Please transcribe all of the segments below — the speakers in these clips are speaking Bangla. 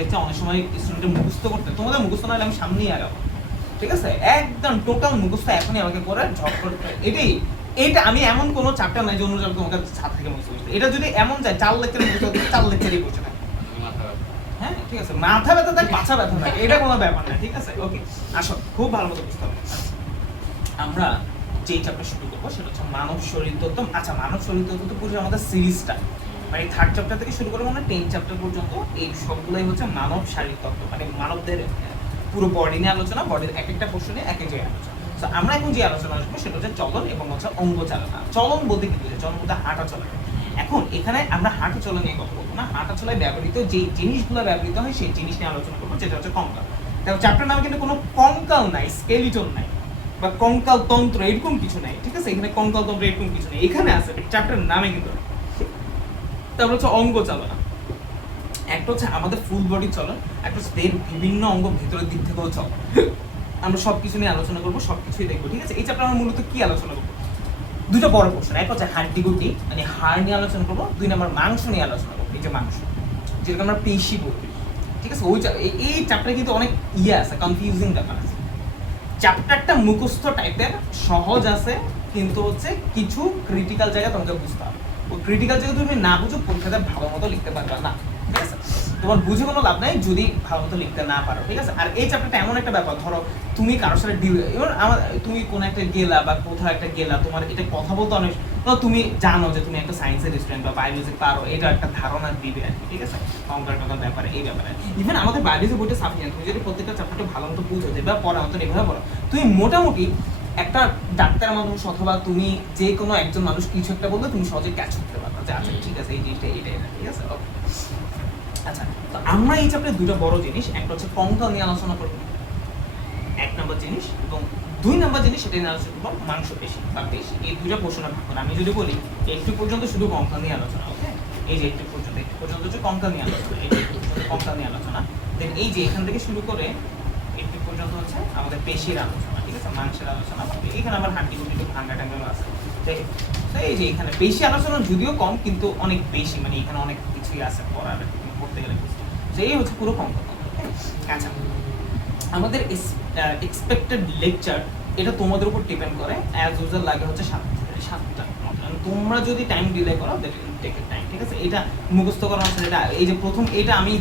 লেকচার অনেক সময় স্টুডেন্টের মুখস্থ করতে, তোমাদের মুখস্থ না হলে আমি সামনেই আগাবো, ঠিক আছে? একদম টোটাল মুখস্থ এখনই আমাকে করে ঝপ করতে, এইটা আমি এমন কোনো চ্যাপ্টার নাই যে অন্য চ্যাপ্টার তোমাকে ছাদ থেকে মুখস্থ করতে। এটা যদি এমন যায় 4 লেকচারে মুখস্থ করতে 4 লেকচারই বসে থাকে, হ্যাঁ ঠিক আছে, মাথা ব্যথা থাকে, পাছা ব্যথা থাকে, এটা কোনো ব্যাপার না, ঠিক আছে? ওকে, আসো খুব ভালো মতো বুঝতে হবে। আমরা যেই চ্যাপ্টার শুরু করবো সেটা হচ্ছে মানব শরীরতত্ত্ব। আচ্ছা, মানব শরীরতত্ত্ব পুরো আমাদের সিরিজটা, মানে 3rd চ্যাপ্টার থেকে শুরু করে মানে 10 চ্যাপ্টার পর্যন্ত এই সবগুলোই হচ্ছে মানব শারীরতত্ত্ব, মানে মানবদের পুরো বডি নিয়ে আলোচনা, বডির এক একটা পোর্শনে এক এক জায়গায় আলোচনা। তো আমরা এখন যে আলোচনা আসবো সেটা হচ্ছে চলন এবং হচ্ছে অঙ্গ চালনা। চলন বলতে কি বুঝে? চলন বলতে হাঁটা চলা। এখন এখানে আমরা হাঁটা চলা নিয়ে কথা বলবো না, হাঁটা চলায় ব্যবহৃত যে জিনিসগুলো ব্যবহৃত হয় সেই জিনিস নিয়ে আলোচনা করবো, যেটা হচ্ছে কঙ্কাল। দেখো চ্যাপ্টার নামে কিন্তু কোনো কঙ্কাল নাই, স্কেলিটন নাই বা কঙ্কাল তন্ত্র এরকম কিছু নাই, ঠিক আছে? এখানে কঙ্কাল তন্ত্র এরকম কিছু নেই, এখানে আছে চ্যাপ্টার নামে কিন্তু। তারপর হচ্ছে অঙ্গ চালনা। একটা হচ্ছে আমাদের ফুল বডি চলন, একটা হচ্ছে দেহের বিভিন্ন অঙ্গ ভেতরের দিক থেকেও চলন। আমরা সবকিছু নিয়ে আলোচনা করবো, সবকিছুই দেখবো, ঠিক আছে? এই চ্যাপ্টার আমরা মূলত কি আলোচনা করবো? দুটো বড় পোর্শন, এক হচ্ছে হাড্ডি গুটি মানে হাড় নিয়ে আলোচনা করবো, 2 নম্বর মাংস নিয়ে আলোচনা করবো, এই যে মাংস যেটাকে আমরা পেশি বলি, ঠিক আছে? ওই এই চ্যাপ্টারে কিন্তু অনেক আছে, কনফিউজিং ব্যাপার আছে। চ্যাপ্টারটা মুখস্থ টাইপের, সহজ আছে, কিন্তু হচ্ছে কিছু ক্রিটিক্যাল জায়গা তোমাকে বুঝতে হবে। ওই ক্রিটিক্যাল জায়গা তুমি না বুঝো পরীক্ষাতে ভালো মতো লিখতে পারবে না, ঠিক আছে? তোমার বুঝে কোনো লাভ নাই যদি ভালো মতো লিখতে না পারো, ঠিক আছে? আর এই চ্যাপ্টারটা এমন একটা ব্যাপার, ধরো তুমি কারোর সাথে এবার তুমি কোনো একটা গেলা বা কোথাও একটা গেলা, তোমার এটা কথা বলতে অনেক, তুমি জানো যে তুমি একটা সায়েন্সের স্টুডেন্ট বা বায়োলজি পারো, এটা একটা ধারণা দিবে আর কি, ঠিক আছে? অঙ্কার টঙ্কার ব্যাপারে, এই ব্যাপারে ইভেন আমাদের বায়োলজি বইটা সাফিসিয়েন্ট, তুমি যদি প্রত্যেকটা চ্যাপ্টারটা ভালো মতো বুঝো যে বা পড়ার মতন এভাবে পড়ো, তুমি মোটামুটি একটা ডাক্তার মানুষ অথবা তুমি যে কোনো একজন মানুষ কিছু একটা বললে তুমি সহজে ক্যাচ করতে পারবে যে আচ্ছা ঠিক আছে এই জিনিসটা এটা, ঠিক আছে? ওকে, আচ্ছা, তো আমরা এই চ্যাপ্টারে দুটো বড় জিনিস, একটা হচ্ছে কঙ্কাল নিয়ে আলোচনা করবো 1 নম্বর জিনিস, এবং 2 নম্বর জিনিস সেটা নিয়ে আলোচনা করবো মাংসপেশি বা পেশি। এই দুটো পোর্শনে ভাগ করে আমি যদি বলি একটু পর্যন্ত শুধু কঙ্কাল নিয়ে আলোচনা, ওকে? এই যে একটু পর্যন্ত হচ্ছে কঙ্কাল নিয়ে আলোচনা, এই যে কঙ্কাল নিয়ে আলোচনা, দেন এই যে এখান থেকে শুরু করে একটু পর্যন্ত হচ্ছে আমাদের পেশির আলোচনা, ঠিক আছে? মাংসের আলোচনা, এখানে আবার হাড্ডি গুটি ভাঙ্গা টাঙ্গালো আছে, তো এই যে এখানে পেশি আলোচনা যদিও কম কিন্তু অনেক বেশি, মানে এখানে অনেক কিছুই আছে পড়ার, পড়তে গেলে তো এই হচ্ছে পুরো কঙ্কাল। আচ্ছা, আমাদের এক্সপেক্টেড লেকচার এটা তোমাদের উপর ডিপেন্ড করে, অ্যাজ ইউজুয়াল লাগে হচ্ছে 7টা। তোমরা যদি টাইম ডিলে করো দ্যাট উইল টেক টাইম, ঠিক আছে? এটা মুখস্থ করা আছে, এটা এই যে প্রথম এটা আমি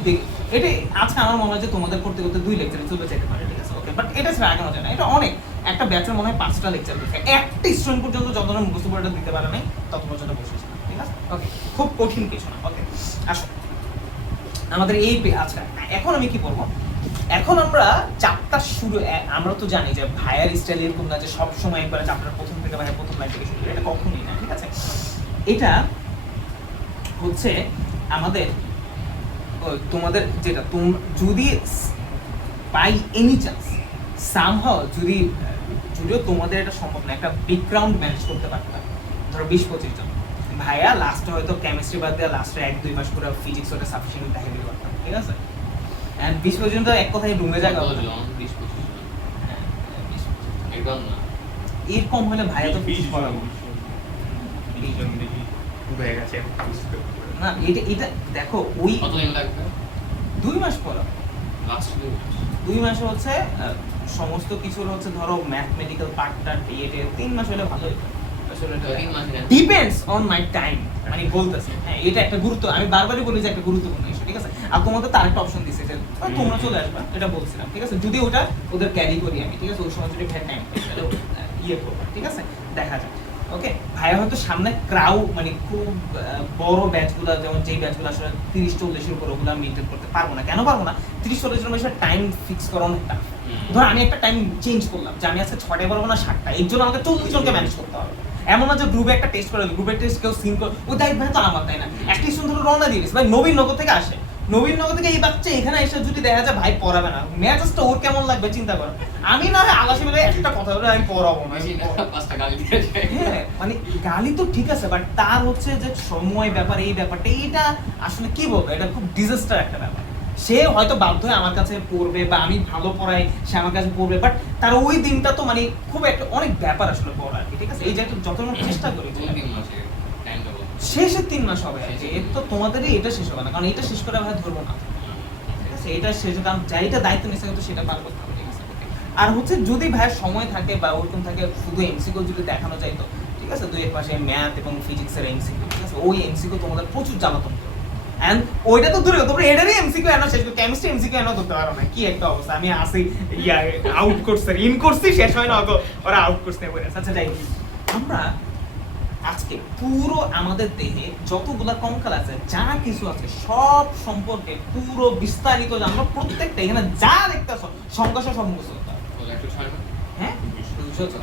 এটা আজকে আমার মনে হয় যে তোমাদের করতে করতে 2 লেকচারে চলে যেতে পারে, ঠিক আছে? ওকে, বাট এটা ছাড়া আগানো যায় না, এটা অনেক, একটা ব্যাচের মনে হয় 5টা লেকচার দিতে, একটা স্টুডেন্ট পর্যন্ত যতক্ষণ মুখস্থ করে দিতে পারে নাই তত পর্যন্ত বসেছে, ঠিক আছে? ওকে, খুব কঠিন কিছু না। ওকে, আসো আমাদের এই আচ্ছা এখন আমি কি করবো, এখন আমরা চ্যাপ্টার শুরু, আমরা তো জানি যে ভাইয়ার স্টাইল এরকম না যে সব সময় একবারে চ্যাপ্টার প্রথম থেকে ভাইয়া প্রথম লাইন থেকে শুরু করে, এটা কখনোই না, ঠিক আছে? এটা হচ্ছে আমাদের তোমাদের যেটা যদি বাই এনি চান্স সামহাও যদিও তোমাদের এটা সম্ভব না, একটা ব্যাকগ্রাউন্ড ম্যানেজ করতে পারতাম, ধরো 20-25 জন ভাইয়া লাস্টে হয়তো কেমিস্ট্রি বাদ দিয়ে লাস্টে 1-2 মাস করে ফিজিক্স ওটা সাফিসিয়েন্ট দেখে দিতে পারতাম, ঠিক আছে? এন্ড 20 পর্যন্ত এক কথায় ডুবে জায়গা 20-25 একদম না, এরকম হলে ভাইয়া তো 20 পড়াবো হয়ে গেছে না, এটা দেখো ওই কতদিন লাগবে? 2 মাস পড়াবো, লাস্ট 2 মাসে হচ্ছে সমস্ত কিছুর হচ্ছে ধরো ম্যাথমেটিক্যাল পার্টটা দিয়ে 3 মাস হলে ভালো হতো আসলে। 3 মাস ডিপেন্ডস অন মাই টাইম, মানে বলতেছি হ্যাঁ এটা একটা গুরুত্ব, আমি বারবারই বলি যে একটা গুরুত্বপূর্ণ ইস্যু, ঠিক আছে? আর তোমাদের তো আরেকটা অপশন দিছে যে তোমরা চলে আসবা, এটা বলছিলাম, ঠিক আছে? যদি ওটা ওদের ক্যারি করি আমি, ঠিক আছে? ওই সময় যদি ভাই টাইম তাহলে ইয়ে করবো, ঠিক আছে? দেখা যাক। ওকে, ভাইয়া হয়তো সামনে মানে খুব বড় ব্যাচগুলো, যেমন যেই ব্যাচগুলো আসলে 30-40 এর উপর, ওগুলো মেনটেন করতে পারবো না। কেন পারবো না? 30-40 জনের বেশি টাইম ফিক্স করা অনেক টাফ। ধর আমি একটা টাইম চেঞ্জ করলাম যে আমি আজকে 6টায় পারবো না 7টায়, এর জন্য আমাকে 40 জনকে ম্যানেজ করতে হবে। এমন না যে গ্রুপে একটা টেস্ট করে, গ্রুপের টেস্ট কেউ সিন করে, ওই দায়িত্ব ভাই তো আমার, তাই না? একটা স্টুডেন্ট ধরো রওনা দিয়ে ভাই নবীনগর থেকে আসে, নবীনগর থেকে এই বাচ্চা এখানে এসে যদি দেখা যায় ভাই পড়াবে না, মেজাজটা ওর কেমন লাগবে চিন্তা করো। আমি না হয় আলাসি বলে একটা কথা বলে আমি পড়াবো না, 5টা গালি দিয়ে যায়। হ্যাঁ মানে গালি তো ঠিক আছে, বাট তার হচ্ছে যে সময় ব্যাপার, এই ব্যাপারটা এইটা আসলে কি বলবো, এটা খুব ডিজাস্টার একটা ব্যাপার। সে হয়তো বাধ্য হয়ে আমার কাছে পড়বে বা আমি ভালো পড়াই সে আমার কাছে পড়বে, বাট তার ওই দিনটা তো মানে খুব একটা অনেক ব্যাপার আসলে পড়ার, ঠিক আছে? এই যে যত চেষ্টা করি 2-3 মাসে টাইমটা বল। শেষে 3 মাস হবে আর কি, এর তো তোমাদেরই এটা শেষ হবে না, কারণ এটা শেষ করে ভাই ধরবো না, ঠিক আছে? আছে, এটা শেষ কারণ যাইটা দায়িত্ব নিচ্ছে কিন্তু সেটা পার করতে হবে, ঠিক আছে? Okay. আর হচ্ছে যদি ভাইয়ের সময় থাকে বা ওরকম থাকে শুধু এমসিকিউ যদি দেখানো যায় তো ঠিক আছে, দুই এক পাশে ম্যাথ এবং ফিজিক্সের এমসিকিউ, ঠিক আছে? ওই এমসিকিউ তোমাদের প্রচুর জ্বালাতন করবে। এন্ড ওইটা তো দূরে, তোমরা এটারই এমসিকিউ এনো শেষ, কেমিস্ট্রি এমসিকিউ এনো ধরতে পারো না, কি একটা অবস্থা। আমি আসি ইয়া আউট কোর্সে ইন কোর্সই শেষ হয় না, ওরা আউট কোর্স নিয়ে বলে। আচ্ছা যাই, আমরা আজকে পুরো আমাদের দেহে যতগুলা কঙ্কাল আছে, যা কিছু আছে সব সম্পর্কে পুরো বিস্তারিত জানবো, প্রত্যেকটা এখানে যা দেখতেছো সংখ্যা সব মুখস্থ করতে হবে। বলে 106 না? হ্যাঁ 200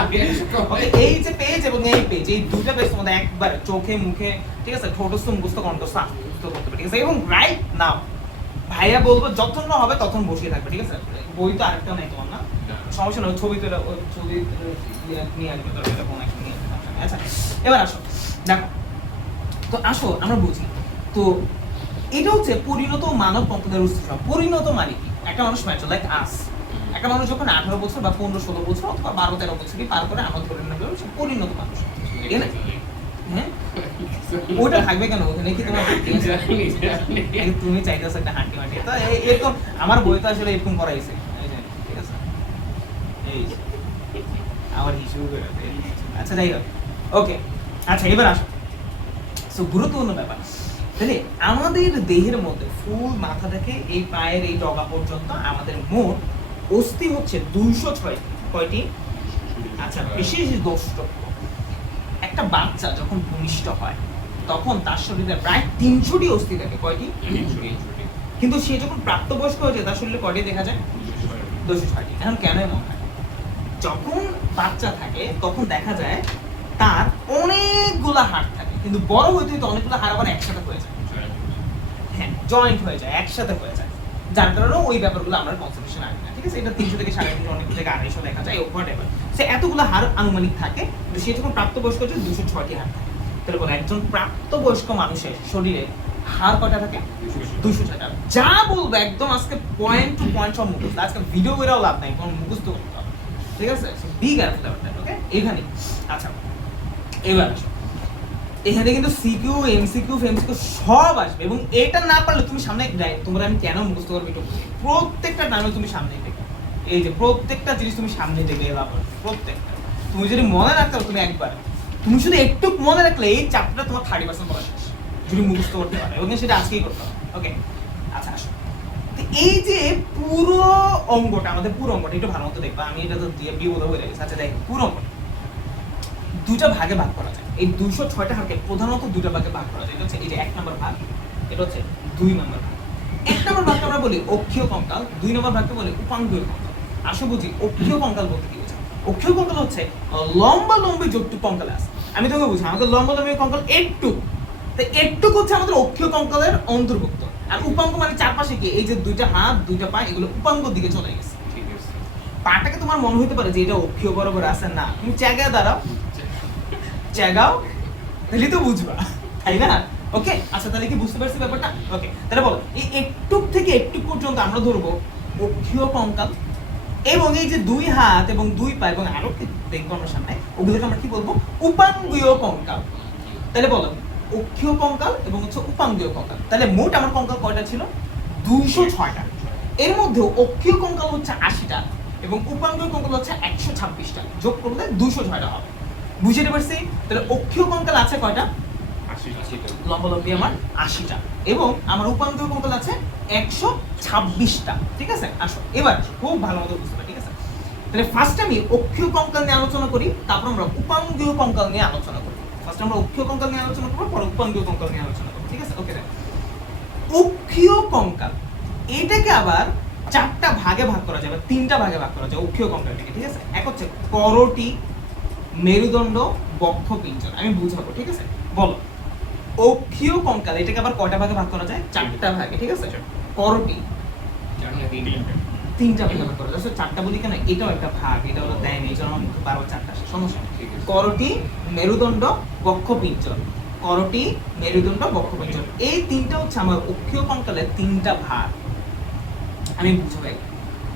আমি 100 Okay, এই যে পেজ এবং এই পেজ, এই দুটো পেজ তোমাদের একবার চোখে মুখে, ঠিক আছে, ঠোঁটস্থ মুখস্থ কণ্ঠস্থ মুখস্থ করতে হবে, ঠিক আছে? এবং রাইট নাও ভাইয়া বলবো যতক্ষণ না হবে তখন বসিয়ে থাকবে, ঠিক আছে? বই তো আরেকটা নাই তোমার না, সমস্যা নয়, ছবি তো ছবি নিয়ে আসবে, তোর এটা কোন একটা নিয়ে আসবে। আচ্ছা এবার আসো, দেখো তো আসো আমরা বুঝি তো এটা হচ্ছে পরিণত মানব পঙ্কদের উৎসব। পরিণত মানে কি? একটা মানুষ ম্যাচুর লাইক আস, একটা মানুষ যখন 18 বছর বা 15-16 বছর অথবা 12-13 বছরই পার করে আমরা ধরে নেব সে পরিণত মানুষ। হ্যাঁ ওটা থাকবে কেন ওখানে? কি তোমার তুমি চাইতেছো একটা হাঁটি মাটি, তো এরকম আমার বই তো আসলে এরকম করাইছে, ঠিক আছে? এই আবার হিসেবে করে দেয়। আচ্ছা যাই হোক, ওকে আচ্ছা এবার আসো, সো গুরুত্বপূর্ণ ব্যাপার, তাহলে আমাদের দেহের মধ্যে ফুল মাথা থেকে এই পায়ের এই ডগা পর্যন্ত আমাদের মোট অস্থি হচ্ছে 206 কয়টি? আচ্ছা বিশেষ দ্রষ্টব্য, একটা বাচ্চা যখন ভূমিষ্ঠ হয় তখন তার শরীরে প্রায় 300টি অস্থি থাকে। কয়টি? কিন্তু সে যখন প্রাপ্তবয়স্ক হয়ে যায় তার শরীরে কয়টি দেখা যায়? 206টি। এখন কেন এমন হয়? যখন বাচ্চা থাকে তখন দেখা যায় তার অনেকগুলা হাড় থাকে, কিন্তু বড় হইতে হইতে অনেকগুলো হাড় আবার একসাথে হয়ে যায়, হ্যাঁ জয়েন্ট হয়ে যায়, একসাথে হয়ে যায়, যার কারণে ওই ব্যাপারগুলো আমরা কনসেন্ট্রেশন আসে না, ঠিক আছে? এটা 300 থেকে 350, অনেক থেকে 250 দেখা যায়, হোয়াট এভার। সে এতগুলো হাড় আনুমানিক থাকে, কিন্তু সে যখন প্রাপ্তবয়স্ক হচ্ছে 206টি হাড় থাকে। তাহলে বলে একজন প্রাপ্তবয়স্ক মানুষের শরীরে হাড় কয়টা থাকে? 206টা। যা বলবো একদম আজকে পয়েন্ট টু পয়েন্ট সব মুখস্থ, আজকে ভিডিও করেও লাভ নাই, কোন মুখস্থ করতে হবে, ঠিক আছে? বি কেয়ারফুল অ্যাবাউট দ্যাট, ওকে? এখানে আচ্ছা এবার আসো, এখানে কিন্তু সিকিউ এমসিকিউ ফেমসিকিউ সব আসবে, এবং এটা না পারলে তুমি সামনে যাই, তোমরা আমি কেন মুখস্থ করবে একটু বলি। প্রত্যেকটা নামে তুমি সামনে দেখবে, এই যে প্রত্যেকটা জিনিস তুমি সামনে দেখবে, এবার প্রত্যেকটা তুমি যদি মনে রাখতে পারো, তুমি একবার তুমি শুধু একটু মনে রাখলে এই চ্যাপ্টারটা তোমার 30% পড়া শেষ, যদি মুখস্থ করতে পারো, এবং সেটা আজকেই করতে হবে, ওকে? আচ্ছা আসো, তো এই যে পুরো অঙ্গটা, আমাদের পুরো অঙ্গটা একটু ভালো মতো দেখবা, আমি এটা তো দিয়ে বিয়ে বোধ হয়ে গেছে। আচ্ছা দেখ, পুরো অঙ্গটা দুটা ভাগে ভাগ করা যায়, এই 206টা হাড়কে প্রধানত দুটা ভাগে ভাগ করা যায়। এটা হচ্ছে এই যে 1 নম্বর ভাগ, এটা হচ্ছে 2 নম্বর ভাগ। 1 নম্বর ভাগকে আমরা বলি অক্ষীয় কঙ্কাল, 2 নম্বর ভাগকে বলি উপাঙ্গীয় কঙ্কাল। আসো বুঝি অক্ষীয় কঙ্কাল বলতে কি বোঝায়? অক্ষীয় কঙ্কাল হচ্ছে লম্বা লম্বি যতটুকু কঙ্কাল আছে, আমি তোকে বুঝি আমাদের লম্বা লম্বি কঙ্কাল একটু, তাই একটু হচ্ছে আমাদের অক্ষীয় কঙ্কালের অন্তর্ভুক্ত। আর উপাঙ্গ মানে চারপাশে কি, এই যে দুইটা হাত দুইটা পা, এগুলো উপাঙ্গর দিকে চলে গেছে। ঠিক আছে। পাটাকে তোমার মনে হতে পারে যে এটা অক্ষীয় বরাবর আছে, না, তুমি জায়গায় দাঁড়াও, জায়গাও, তাহলে তো বুঝবা, তাই না? ওকে আচ্ছা, তাহলে কি বুঝতে পারছি ব্যাপারটা? ওকে তাহলে বলো, এই একটু থেকে একটু পর্যন্ত আমরা ধরবো অক্ষীয় কঙ্কাল, এবং এই যে 2 হাত এবং 2 পা এবং আরো কি দেখবো আমরা সামনে, ওগুলোকে আমরা কি বলবো? উপাঙ্গীয় কঙ্কাল। তাহলে বলো অক্ষীয় কঙ্কাল এবং হচ্ছে উপাঙ্গীয় কঙ্কাল, তাহলে মোট আমার কঙ্কাল কয়টা ছিল? 206টা। এর মধ্যে অক্ষীয় কঙ্কাল হচ্ছে 80টা এবং উপাঙ্গীয় কঙ্কাল হচ্ছে 126টা, যোগ করলে 206টা হবে। বুঝতে পারছি? তাহলে অক্ষীয় কঙ্কাল আছে কয়টা? 80টা। লম্বালম্বি আমার 80টা, এবং আমার উপাঙ্গীয় কঙ্কাল আছে 126টা, ঠিক আছে? আসো এবার খুব ভালো মতো বুঝতে পারি, ঠিক আছে? তাহলে ফার্স্ট আমি অক্ষীয় কঙ্কাল নিয়ে আলোচনা করি, তারপর আমরা উপাঙ্গীয় কঙ্কাল নিয়ে আলোচনা করি। ফার্স্ট আমরা অক্ষীয় কঙ্কাল নিয়ে আলোচনা করব, পরে উপাঙ্গীয় কঙ্কাল নিয়ে আলোচনা করব, ঠিক আছে? ওকে অক্ষীয় কঙ্কাল এটাকে আবার 4টা ভাগে ভাগ করা যায়, বা 3টা ভাগে ভাগ করা যায় অক্ষীয় কঙ্কালটাকে, ঠিক আছে? এক হচ্ছে করটি, মেরুদণ্ড, বক্ষ পিঞ্জর। আমি বুঝাবো, ঠিক আছে? বলো অক্ষীয় কঙ্কাল এটাকে আবার কয়টা ভাগে ভাগ করা যায়? 4টা ভাগে, ঠিক আছে? করটি 3টা ভাগে ভাগ করা যায়, 4টা বলি কেন, এটাও একটা ভাগ, এটা হলো দেয় এই জন্য বারবার 4টা সমস্যা। করটি, মেরুদণ্ড, বক্ষ পিঞ্জর, করটি, মেরুদণ্ড, বক্ষ পিঞ্জর, এই 3টা হচ্ছে আমার অক্ষীয় কঙ্কালের 3টা ভাগ। আমি বুঝাবো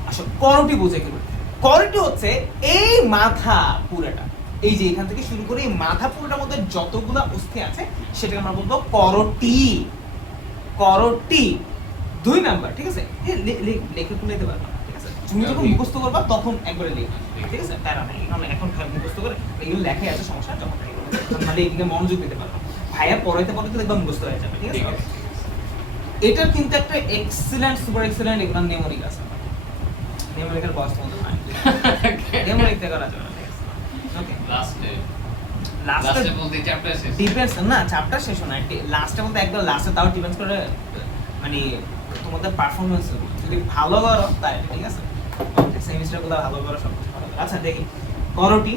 আসলে করটি বুঝে কি? করটি হচ্ছে এই মাথা পুরোটা, এই যে এখান থেকে শুরু করে এই মাথা পুরোটার মধ্যে যতগুলা অস্থি আছে সেটাকে আমরা বলবো করটি। করটি 2 নাম্বার, ঠিক আছে, লেখে তুলে দিতে পারবা, ঠিক আছে, তুমি যখন মুখস্থ করবা তখন একবারে লেখা, ঠিক আছে, তারা নাই এখন খালি মুখস্থ করে এগুলো লেখাই আছে সমস্যা, যখন মানে এদিকে মনোযোগ দিতে পারবা, ভাইয়া পড়াইতে পড়াইতে দেখবা মুখস্থ হয়ে যাবে, ঠিক আছে। এটার কিন্তু একটা এক্সিলেন্ট সুপার এক্সিলেন্ট এগুলো নেমোনিক আছে, নেমোনিকের বয়স তোমাদের নাই, নেমোনিকতে করা যাবে না, ওকে। লাস্টে বলতে চ্যাপ্টার শেষ ডিপেন্ডস না, চ্যাপ্টার শেষ না, লাস্টে বলতে একদম লাস্টে, তাও ডিপেন্ডস করে মানে তোমাদের পারফরম্যান্স, যদি ভালো করো তাই, ঠিক আছে, সেমিস্টারগুলো ভালো করো, সব কিছু ভালো করো। আচ্ছা দেখি, করোটি,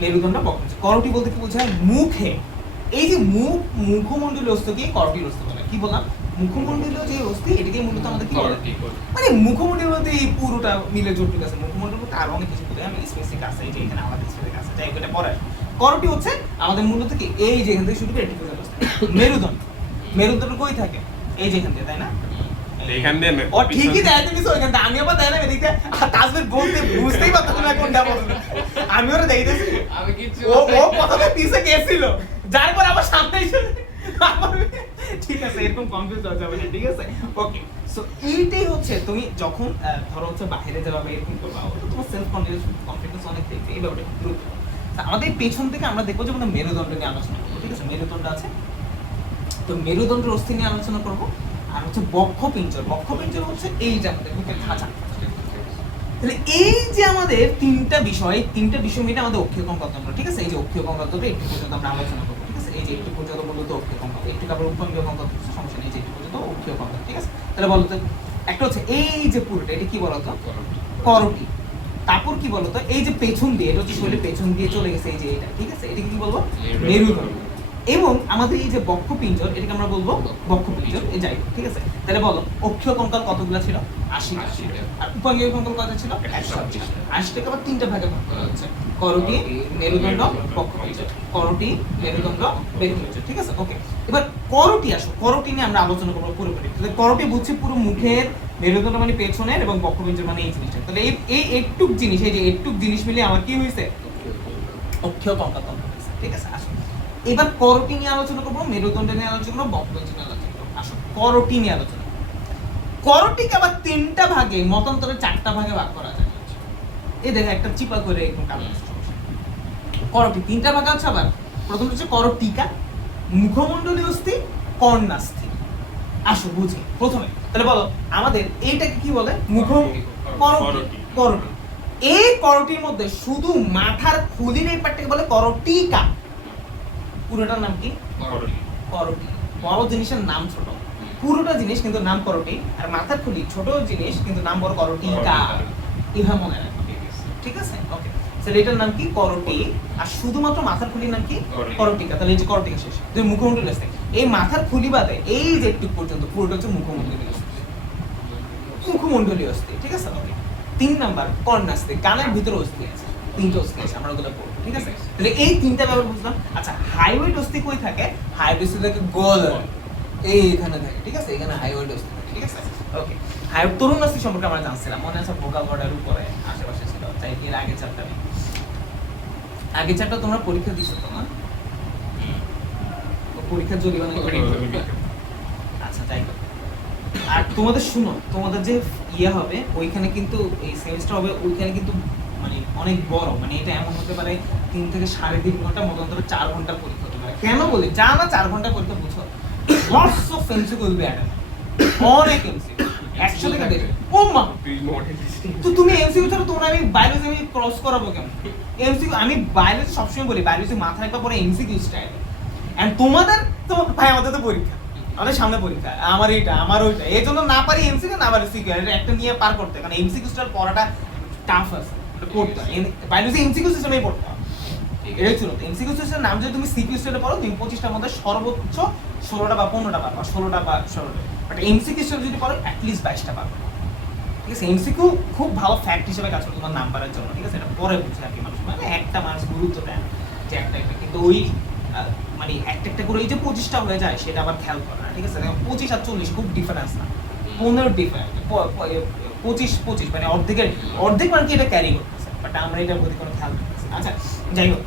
মেরুদণ্ড, বক্ররেখা। করোটি বলতে কি বোঝায়? মুখে, এই যে মুখমণ্ডলীয় অস্থিকে করোটির অস্থি বলে। কি বললাম? মুখমণ্ডলীয় যে অস্থি, এটাকে মূলত আমাদের কি বলে? মানে মুখমণ্ডলীয় বলতে এই পুরোটা মিলে জটিল আছে, মুখমণ্ডল বলতে আরো অনেক কিছু বোঝায়, আমি স্পেসিফিক আছে, এই যে এখানে আলাদা স্পেসিফিক আছে, যাই এটা পড়ে। করোটি হচ্ছে আমাদের মূলত কি, এই যে এখান থেকে শুরু করে এটি পর্যন্ত অবস্থা। মেরুদণ্ড, মেরুদণ্ড কই থাকে? এই যে এখান থেকে, তাই না? এইখান দিয়ে ও ঠিকই দেয় তুমি, ওইখান থেকে আমি আবার দেয় না এদিকে, আর তাসবির বলতে বুঝতেই পারতো না কোনটা বলবে, আমি ওরা দেখতেছি, আমি কিছু ও প্রথমে পিছে গেছিল, যার পর আবার সামনে এসে ঠিক আছে, এরকম কনফিউজ হয়ে যাবে না, ঠিক আছে, ওকে। সো এইটাই হচ্ছে তুমি যখন ধরো হচ্ছে বাইরে যাবা বা এরকম করবা, তোমার সেলফ কনফিডেন্স অনেক দেখবে, এই ব্যাপারটা গুরুত্বপূর্ণ। আমাদের পেছন থেকে আমরা দেখবো যে আমরা মেরুদণ্ড নিয়ে আলোচনা করবো, ঠিক আছে, মেরুদণ্ড আছে, তো মেরুদণ্ডের অস্থি নিয়ে আলোচনা করবো। আর হচ্ছে বক্ষপিঞ্জর, বক্ষপিঞ্জর হচ্ছে এই যে আমাদের বুকের খাঁচা। তাহলে এই যে আমাদের তিনটা বিষয় মিলে আমাদের অক্ষীয় কঙ্কালতন্ত্র, ঠিক আছে, এই যে অক্ষীয় কঙ্কালতন্ত্র একটু পর্যন্ত আমরা আলোচনা করবো, ঠিক আছে, এই যে একটু পর্যন্ত বলতো অক্ষীয় কঙ্কাল, একটু তারপর উপঙ্গীয় কঙ্কালতন্ত্র, সমস্যা নেই, যে একটু পর্যন্ত অক্ষীয় কঙ্কাল, ঠিক আছে। তাহলে বলতো একটা হচ্ছে এই যে পুরোটা, এটা কি বলতো? করোটি। তারপর কি বলতো? এই যে পেছন দিয়ে, এটা হচ্ছে শরীরের পেছন দিয়ে চলে গেছে, এই যে এটা, ঠিক আছে, এটাকে কি বলবো? মেরুদণ্ড। এবং আমাদের এই যে বক্ষপিঞ্জর, এটাকে আমরা বলবো বক্ষপিঞ্জর, এই যাই, ঠিক আছে। তাহলে বলো অক্ষীয় কঙ্কাল কতগুলো ছিল? 80টা। আর উপাঙ্গীয় কঙ্কাল কত ছিল? 126। 80টাকে আবার তিনটা ভাগে ভাগ করা হচ্ছে, করোটি, মেরুদণ্ড, বক্ষপিঞ্জর, করোটি, মেরুদণ্ড, বক্ষপিঞ্জর, ঠিক আছে, ওকে। এবার করোটি আসো, করোটি নিয়ে আমরা আলোচনা করবো পুরোপুরি। তাহলে করোটি বুঝছি পুরো মুখের, মেরুদণ্ড মানে পেছনের, এবং বক্ষপিঞ্জর মানে এই জিনিসটা। তাহলে এই একটুক জিনিস, এই যে একটুক জিনিস মিলে আমার কি হয়েছে? অক্ষীয় কঙ্কালতন্ত্র হয়েছে, ঠিক আছে। আসো এবার করোটি নিয়ে আলোচনা করবো, মেরুদণ্ড নিয়ে আলোচনা করবো, বক্ষপিঞ্জর নিয়ে আলোচনা করবো। আসো করোটি নিয়ে আলোচনা করবো। করোটিকে আবার তিনটা ভাগে, মতান্তরে 4টা ভাগে ভাগ করা যায়। এই দেখো একটা চিপা করে এরকম কালো করোটি 3টা ভাগ আছে। আবার প্রথম হচ্ছে করোটিকা, মুখমণ্ডলীয় অস্থি, কর্ণাস্থি। আসো বুঝি প্রথমে, তাহলে বলো আমাদের এইটাকে কি বলে? করোটি। করোটি, এই করোটির মধ্যে শুধু মাথার খুলির এই পার্টটাকে বলে করোটিকা। পুরোটার নাম কি? করোটি। বড় জিনিসের নাম ছোট, পুরোটা জিনিস কিন্তু নাম করোটি, আর মাথার খুলি ছোট জিনিস কিন্তু নাম বড় করোটিকা। এভাবে মনে রাখো, ঠিক আছে, ওকে। তাহলে এটার নাম কি? করোটি। আর শুধুমাত্র মাথার খুলির নাম কি? করোটিকা। তাহলে এই যে করোটিকা শেষ, যে মুখমণ্ডল আছে, এই মাথার খুলি বাদে এই যে একটু পর্যন্ত পুরোটা হচ্ছে মুখমণ্ডলীয় অস্থি, মুখমণ্ডলীয় অস্থি, ঠিক আছে, ওকে। 3 নাম্বার কর্ণাস্থি, কানের ভিতরে অস্থি আছে, 3টা অস্থি আছে, আমরা ওগুলো পড়বো, ঠিক আছে। তাহলে এই 3টা ব্যাপার বুঝলাম। আচ্ছা হাইওয়েড অস্থি কই থাকে? হাইওয়েড অস্থি থাকে গলায়, এইখানে থাকে, ঠিক আছে, এখানে হাইওয়েড অস্থি থাকে, ঠিক আছে, ওকে। হাইওয়েড তরুণ অস্থি সম্পর্কে আমরা জানছিলাম, মনে আছে ভোকাল বর্ডের উপরে আশেপাশে ছিল, তাই এর আগের চ্যাপ্টারে, আগের চ্যাপ্টার তোমরা পরীক্ষা দিছো তো না? পরীক্ষার জরিমানা করে। আচ্ছা তাই তো। আর তোমাদের শুনো, তোমাদের যে ইয়ে হবে ওইখানে কিন্তু এই সেমিস্টার হবে, ওইখানে কিন্তু মানে অনেক বড়, মানে এটা এমন হতে পারে 3 থেকে 3.5 ঘন্টা, মতান্তরে 4 ঘন্টার পরীক্ষা হতে পারে। কেন বলি? যা না 4 ঘন্টা পরীক্ষা বুঝো, lots of MCQ will be attend, অনেক এমসিকিউ 100 থেকে 150। ও মা, তো তুমি এমসিকিউ ছাড়া তোমরা আমি বায়োলজি আমি ক্রস করাবো কেন? এমসিকিউ আমি বায়োলজি সবসময় বলি, বায়োলজি মাথা রাখবা পরে এমসিকিউ স্টাইল। এন্ড তোমাদের তো ভাই আমাদের তো পরীক্ষা, আমাদের সামনে পরীক্ষা, আমার এইটা আমার ওইটা, এই জন্য না পারি এমসিকিউ, না পারি সিকিউ, একটা নিয়ে পার করতে, কারণ এমসিকিউ স্টাইল পড়াটা টাফ আছে, পড়তে বায়োলজি এমসিকিউ সিস্টেমেই পড়তে হবে, এটাই ছিল। এমসিকিউ সিস্টেমের নাম যদি তুমি সিকিউ স্টাইলে পড়ো, তুমি 25টার মধ্যে সর্বোচ্চ 16টা বা 15টা পারবা, 16টা বা 16টা, বাট এমসিকিউ স্টাইল যদি পড়ো অ্যাটলিস্ট 22টা পারবা, ঠিক আছে। এমসিকিউ খুব ভালো ফ্যাক্ট হিসেবে কাজ করে তোমার নাম্বারের জন্য, ঠিক আছে, এটা পরে বুঝে আর কি মানুষ, মানে একটা মানুষ গুরুত্ব দেয় যে একটা একটা, কিন্তু ওই মানে একটা করে এই যে 25টা হয়ে যায় সেটা আবার খেয়াল করে না, ঠিক আছে। 25 আর 40 খুব ডিফারেন্স না, 15 ডিফারেন্স, 25 মানে অর্ধেক মানে কি এটা ক্যারি করতেছে, বাট আমরা এটা প্রতি কোনো খেয়াল করতেছি। আচ্ছা যাই হোক,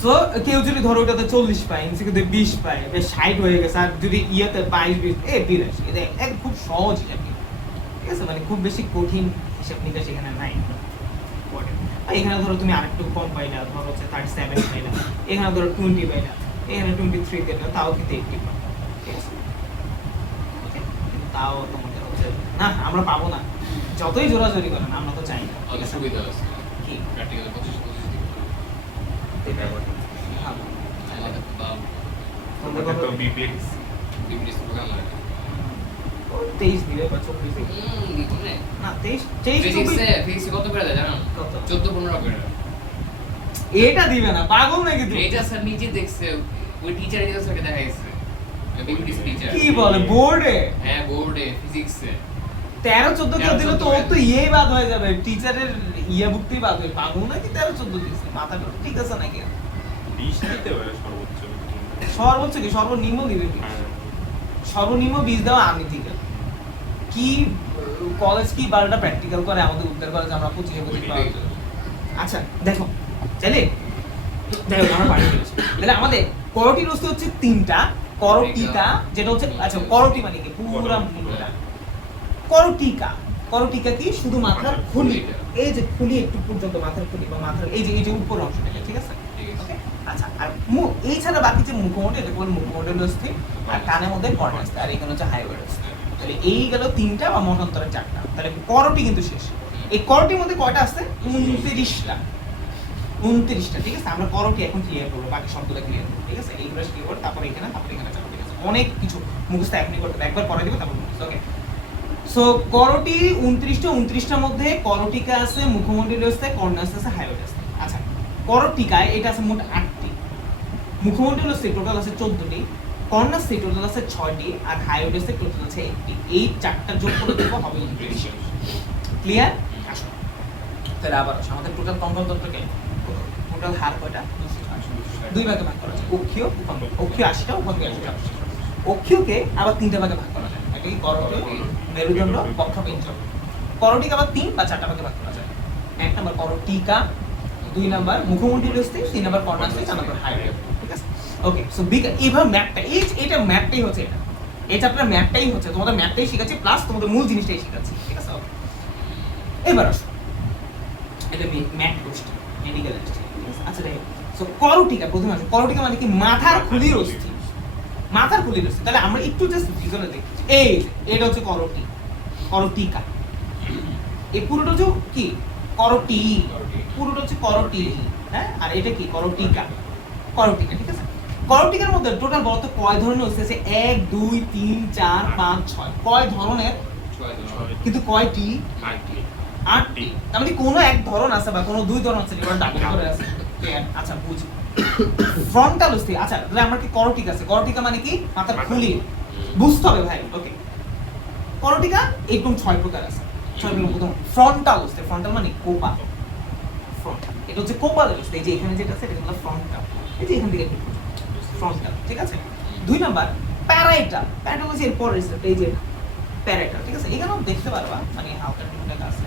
সো কেউ যদি ধরো ওটাতে 40 পায়, এমসিকিউতে 20 পায়, বেশ 60 হয়ে গেছে, আর যদি ইয়েতে 22 20 82, এটা এক খুব সহজ হিসাব নিকাশ। ঠিক আছে, মানে খুব বেশি কঠিন হিসাব নিকাশ এখানে নাই। আর এখানে ধরো তুমি আরেকটু কম পাইলা, ধরো হচ্ছে 37 পাইলা, এখানে ধরো 20 পাইলা, এখানে 23 দিলে তাও কিন্তু 80 পাবে। ঠিক আছে, Okay? কিন্তু তাও তোমাদের হচ্ছে না, আমরা পাবো না, যতই জোরাজোরি করেন আমরা তো চাই না। ঠিক অনেক আছে? সুবিধা আছে কি প্র্যাকটিক্যালি 25 দিন ভালো। বা তোমরা আমাদের কত? তো বিপিএক্স বিবিএস প্রোগ্রাম লাগে 23 দিলে বা 24 দিলে। দিনে না 23 24 ফিজিক্সে ফিজিক্সে কত করে দেয় জানো কত? 14-15 করে এটা দিবে না, পাগল নাকি তুমি? রেজা স্যার নিজে দেখছে ওই টিচার রেজা স্যারকে দেখাইছে বিবিএস টিচার কি বলে বোর্ডে হ্যাঁ বোর্ডে ফিজিক্সে 13 14 কেউ দিলে তো 13, ওর তো ইয়ে বাদ হয়ে যাবে, টিচারের ইয়ে বুকটি বাদ হয়ে, পাগল নাকি 13 14 দিছে, মাথাটা ঠিক আছে নাকি? 20 দিতে পারে সর্বোচ্চ। সর্বোচ্চ কি সর্বনিম্ন দিবে কি? হ্যাঁ। সর্বনিম্ন 20 দেওয়া আমি ঠিক আছে। কি কলেজ কি 12টা প্র্যাকটিক্যাল করে আমাদের উত্তর কলেজ আমরা 25 পাওয়া যায়। আচ্ছা দেখো চাইলে দেখো আমরা পারি ফেলেছি। তাহলে আমাদের করটির বস্তু হচ্ছে 3টা, করটিকা যেটা হচ্ছে আচ্ছা করটি মানে কি পুরো মুন্ডটা, করটিকা। করটিকা কি শুধু মাথার খুলি, এই যে খুলি একটু পর্যন্ত মাথার খুলি বা মাথার এই যে উপরের অংশটা, ঠিক আছে? ঠিক আছে Okay? আচ্ছা আর মুখ এই ছাড়া বাকি যে মুখমণ্ডল, এটা বলে মুখমণ্ডল অস্থি, আর কানের মধ্যে কর্নাস, আর এখানে হচ্ছে হাইওয়ার অস্থি। তাহলে এই গেল 3টা বা মতান্তরে 4টা। তাহলে করটি কিন্তু শেষ। এই করটির মধ্যে কয়টা আছে? 29টা। 29টা, ঠিক আছে? আমরা করটি এখন ক্লিয়ার করবো, বাকি সবগুলো ক্লিয়ার করবো, ঠিক আছে? এইগুলো ক্লিয়ার করব, তারপর এখানে যাবো, ঠিক আছে? অনেক কিছু মুখস্থ এখনই করতে হবে, একবার পড়াই দিব তারপর মুখস্থ। ওকে, সো করটি 29টার মধ্যে করটিকা আছে, মুখমণ্ডল আছে, কর্নাস আছে, হাইওয়ার আছে। আচ্ছা করটিকায় এটা আছে মোট 8টি, মুখমণ্ডল আছে টোটাল আছে 14টি, কর্নাস টোটাল আছে 6টি, আর হাইওয়ার আছে টোটাল আছে 1টি। এই 4টা যোগ করে দেবো হবে 29। ক্লিয়ার? আসো তাহলে আবার আসো, আমাদের টোটাল কঙ্কালতন্ত্রকে টোটাল হার কয়টা? 2 ভাগে ভাগ করা যায়, অক্ষীয় উপাঙ্গ। অক্ষীয় 80টা, উপাঙ্গ 80টা। অক্ষীয়কে আবার 3টা ভাগে ভাগ করা যায়, এটা কি করটি, মেরুদণ্ড, বক্ষপিঞ্জর। করটিকে আবার 3 বা 4টা ভাগে ভাগ করা যায়। 1 নাম্বার করটিকা, 2 নাম্বার মুখমণ্ডল অস্থি, 3 নাম্বার কর্নাস, 4 নাম্বার হাইওয়ার। ঠিক আছে? ওকে, সো এইভাবে ম্যাপটা এটা ম্যাপটাই হচ্ছে এটা। এই চ্যাপ্টার ম্যাপটাই হচ্ছে, তোমাদের ম্যাপটাই শিখাচ্ছি প্লাস তোমাদের মূল জিনিসটাই শিখাচ্ছি। ঠিক আছে? ওকে, এবার আসো, এটা ম্যাপ গোষ্ঠী, মেডিকেল গোষ্ঠী। আচ্ছা দেখো, সো করটিকা প্রথমে আসো। করটিকা মানে কি? মাথার খুলির অস্থি, মাথার খুলির অস্থি। তাহলে আমরা একটু জাস্ট ভিজুয়ালে দেখছি, এই এটা হচ্ছে করটি, করটিকা। এই পুরোটা হচ্ছে কি? করটি, পুরোটা হচ্ছে করটি, হ্যাঁ? আর এটা কি? করটিকা, করটিকা। ঠিক আছে? করটিকার মধ্যে টোটাল বলতো কয় ধরনের অস্থি আছে? 1 2 3 4 5 6 কয় ধরনের? 6 কিন্তু কয়টি? 8টি। 8টি। তার মানে কোনো এক ধরন আছে বা কোনো 2 ধরন আছে যেগুলো ডাবল করে আছে। আচ্ছা বুঝি। ফ্রন্টাল অস্থি, আচ্ছা তাহলে আমরা কি করটিকা আছে? করটিকা মানে কি? মাথার খুলি, বুঝতে হবে ভাই। ওকে, করটিকা এরকম 6 প্রকার আছে। 6 প্রকার। প্রথম ফ্রন্টাল অস্থি, ফ্রন্টাল মানে কোপা, ফ্রন্টাল। এটা হচ্ছে কোপালের অস্থি, এই যে এখানে যেটা আছে এটা হলো ফ্রন্টাল, এই যে এখান থেকে ফ্রন্টাল। ঠিক আছে? 2 নাম্বার প্যারাইটাল। প্যারাইটাল হচ্ছে এর পরের স্টেপ, এই যে প্যারাইটাল। ঠিক আছে? এখানেও দেখতে পারবা, মানে হালকা টুকটাক আছে।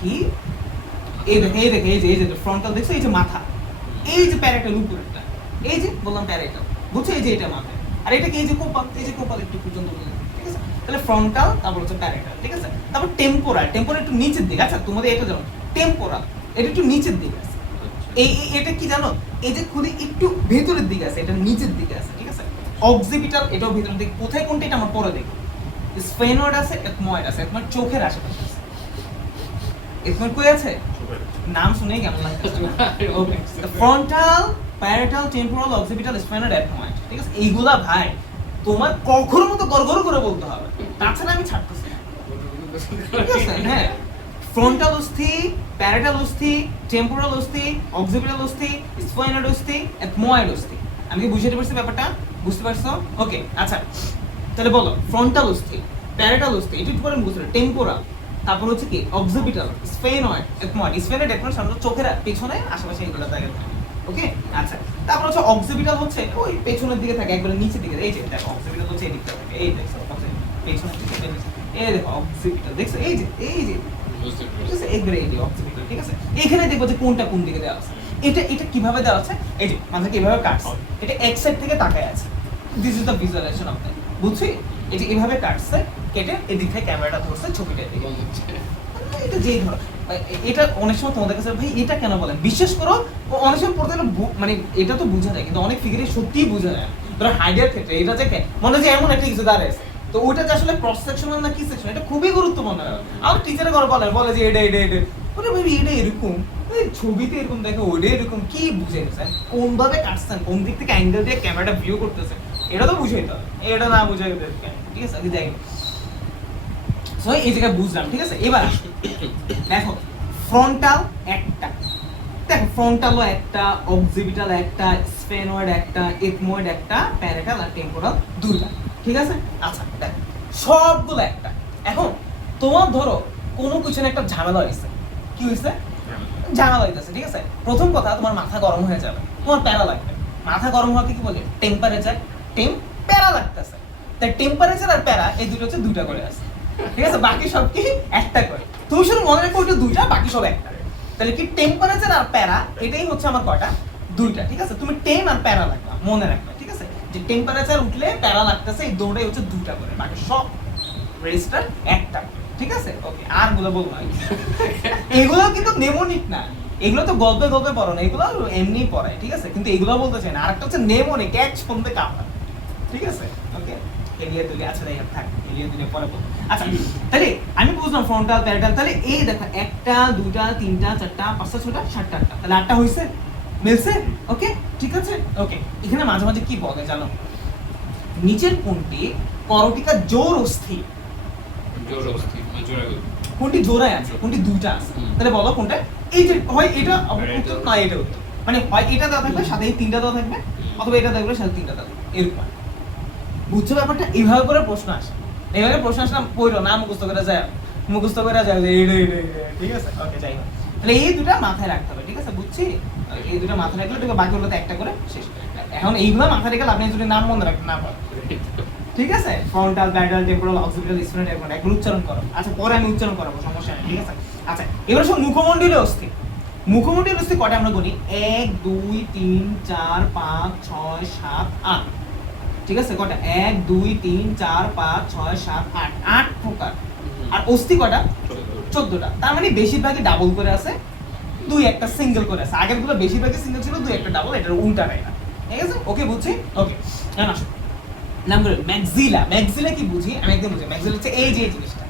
কি এই দেখে এই যে ফ্রন্টাল দেখছো, এই যে মাথা, এই যে প্যারাইটাল উপরেরটা, এই যে বললাম প্যারাইটাল, বুঝছো? এই যে এটা মাথা, আর এটা কি? এই যে কোপাল, এই যে কোপাল একটু পর্যন্ত বুঝে। ঠিক আছে? তাহলে ফ্রন্টাল, তারপর হচ্ছে প্যারাইটাল। ঠিক আছে? তারপর টেম্পোরাল, টেম্পোরাল একটু নিচের দিকে। আচ্ছা তোমাদের এটা জানো, টেম্পোরাল এটা একটু নিচের দিকে আছে। এটা কি জানো? এই যে খুলি একটু ভেতরের দিকে আছে, এটা নিচের দিকে আছে। ঠিক আছে? অক্সিপিটাল এটাও ভেতরের দিকে। কোথায় কোনটা এটা আমরা পরে দেখব। স্ফেনয়েড আছে, এথময়েড আছে। এথময়েড চোখের আশেপাশে আছে। এথময়েড কই আছে? নাম শুনেই কেমন লাগছে? Okay, frontal, parietal, temporal, occipital, sphenoid, ethmoid. ঠিক আছে? এইগুলা ভাই তোমার কখনো মতো গড়গড় করে বলতে হবে, তাছাড়া আমি ছাড়তেছি না। ঠিক আছে? হ্যাঁ, ফ্রন্টাল অস্থি, প্যারাইটাল অস্থি, টেম্পোরাল অস্থি, অক্সিপিটাল অস্থি, স্ফেনয়েড অস্থি, এথময়েড অস্থি। আমি কি বুঝতে পারছি ব্যাপারটা? বুঝতে পারছো? ওকে, আচ্ছা তাহলে বলো ফ্রন্টাল অস্থি, প্যারাইটাল অস্থি, এটা একটু পরে বুঝতে, টেম্পোরাল, তারপর হচ্ছে কি occipital, sphenoid, ethmoid. Sphenoid ethmoid সাধারণত চোখের পেছনে আশেপাশে এগুলো জায়গায় থাকে। ওকে, আচ্ছা তারপর হচ্ছে অক্সিপিটাল হচ্ছে ওই পেছনের দিকে থাকে, একবারে নিচের দিকে। এই যে দেখো অক্সিপিটাল হচ্ছে এই দিকটা থাকে, এই দেখো পেছনের দিকে, এই দেখো অক্সিপিটাল দেখছো, এই যে বুঝতে ঠিক পেরেছি। আছে, একবারে এই অক্সিপিটাল, ঠিক আছে। এখানে দেখবো যে কোনটা কোন দিকে দেওয়া আছে। এটা কিভাবে দেওয়া আছে, এই যে মাথাকে এভাবে কাটছে, এটা এক সাইড থেকে তাকায় আছে, this is the visualisation of that, বুঝছি? এই যে এভাবে কাটছে, কেটে এদিক থেকে ক্যামেরাটা ধরছে ছবিটার দিকে। এটা যেই ধরো, এটা অনেক সময় তোমাদের কাছে ভাই এটা কেন বলেন, বিশ্বাস করো অনেক সময় পড়তে গেলে মানে এটা তো বোঝা যায়, কিন্তু অনেক ফিগারে সত্যিই বোঝা যায় না। ধরো হাইডের ক্ষেত্রে এটা যে মনে হয় যে এমন একটা কিছু দাঁড়িয়েছে, তো ওটা যে আসলে ক্রস সেকশনাল না কি সেকশন, এটা খুবই গুরুত্বপূর্ণ। আমার টিচারে করে বলে যে এটা ওরে ভাবি এটা এরকম, এই ছবিতে এরকম দেখো, ওটা এরকম, কি বুঝে গেছে কোন ভাবে কাটছেন, কোন দিক থেকে অ্যাঙ্গেল দিয়ে ক্যামেরাটা ভিউ করতেছে, এটা তো বুঝাইতে হবে। এটা না বুঝাই, ঠিক আছে, দেখ সো এই জায়গায় বুঝলাম, ঠিক আছে। এবার দেখো ফ্রন্টাল একটা, দেখো ফ্রন্টালও একটা, অক্সিপিটাল একটা, স্ফেনয়েড একটা, এথময়েড একটা, প্যারাটাল আর টেম্পোরাল দুইটা, ঠিক আছে। আচ্ছা দেখো সবগুলো একটা। এখন তোমার ধরো কোনো কিছু একটা ঝামেলা হয়েছে, কি হয়েছে, ঝামেলা হইতেছে, ঠিক আছে। প্রথম কথা তোমার মাথা গরম হয়ে যাবে, তোমার প্যারা লাগবে। মাথা গরম হওয়াকে কি বলে, টেম্পারেচার, প্যারা লাগতেছে। তাই টেম্পারেচার আর প্যারা এই দুটো হচ্ছে দুইটা করে আছে, ঠিক আছে, বাকি সব কি একটা করে। তুমি শুধু মনে রাখো ওইটা দুইটা, বাকি সব একটা। তাহলে কি টেম্পারেচার আর প্যারা এটাই হচ্ছে আমার কয়টা, দুইটা, ঠিক আছে। তুমি টেম আর প্যারা লাগবা, মনে রাখবে, ঠিক আছে, যে টেম্পারেচার উঠলে প্যারা লাগতেছে, এই দুটোই হচ্ছে দুইটা করে, বাকি সব রেজিস্টার একটা, ঠিক আছে। ওকে, আর গুলো বলবো না, এগুলো কিন্তু নেমোনিক না, এগুলো তো গল্পে গল্পে পড়ো না, এগুলো এমনি পড়ায়, ঠিক আছে। কিন্তু এগুলো বলতে চাই না, আরেকটা হচ্ছে নেমোনিক, ক্যাচ ফোনতে কামড়া, ঠিক আছে। ওকে, এলিয়া দুলি, আচ্ছা তাই থাক, এলিয়া দুলি পরে বলবো। আচ্ছা তাহলে আমি বুঝলাম ফ্রন্টাল প্যারাটাল, তাহলে এই দেখো একটা দুইটা তিনটা চারটা পাঁচটা ছয়টা সাতটা আটটা, তাহলে আটটা হয়েছে, মিলছে, ওকে, ঠিক আছে। ওকে, এখানে মাঝে মাঝে কি বলে জানো, নিচের কোনটি করটিকা জোর অস্থির, জোর অবস্থিত মানে জোড়া গেল। কোনটি জোড়ায় আছে, কোনটি দুইটা আছে, তাহলে বলো কোনটা। এই যে হয় এটা উত্তর, না এটা উত্তর, মানে হয় এটা দেওয়া থাকবে সাথে এই তিনটা দেওয়া থাকবে, অথবা এটা থাকবে সাথে তিনটা দেওয়া থাকবে, এরকম। বুঝছো ব্যাপারটা, এইভাবে করে প্রশ্ন আসে, এইভাবে প্রশ্ন আসলে পড়ো না, মুখস্থ করে যায় যে এইটা, ঠিক আছে। ওকে, যাই হোক, তাহলে এই দুটা মাথায় রাখতে হবে, ঠিক আছে, বুঝছি। এই দুটা মাথায় রাখলে তোকে বাকিগুলোতে একটা করে শেষ। এখন এইগুলো মাথায় রেখে আপনি যদি নাম মনে রাখতে না পারেন, ঠিক আছে, frontal parietal temporal occipital sphenoid এগুলো একবার উচ্চারণ করো। আচ্ছা পরে আমি উচ্চারণ করাবো, সমস্যা নেই, ঠিক আছে। আচ্ছা এবার সব মুখমণ্ডলীয় অস্থি, মুখমণ্ডলীয় অস্থি কটা আমরা বলি, 1 2 3 4 5 6 7 8, ঠিক আছে, কটা, 1 2 3 4 5 6 7 8, 8 প্রকার। আর অস্থি কটা, 14টা। তার মানে বেশিরভাগই ডাবল করে আছে, দুই একটা সিঙ্গেল করে আছে। আগের গুলো বেশিরভাগই সিঙ্গেল ছিল, দুই একটা ডাবল, এটার উল্টাটাই না, ঠিক আছে। ওকে, বুঝছি। ওকে, এখন আসো নাম্বার ম্যাক্সিলা। ম্যাক্সিলা কি বুঝি, আমি একদম বুঝি। ম্যাক্সিলা হচ্ছে এই যে এই জিনিসটা,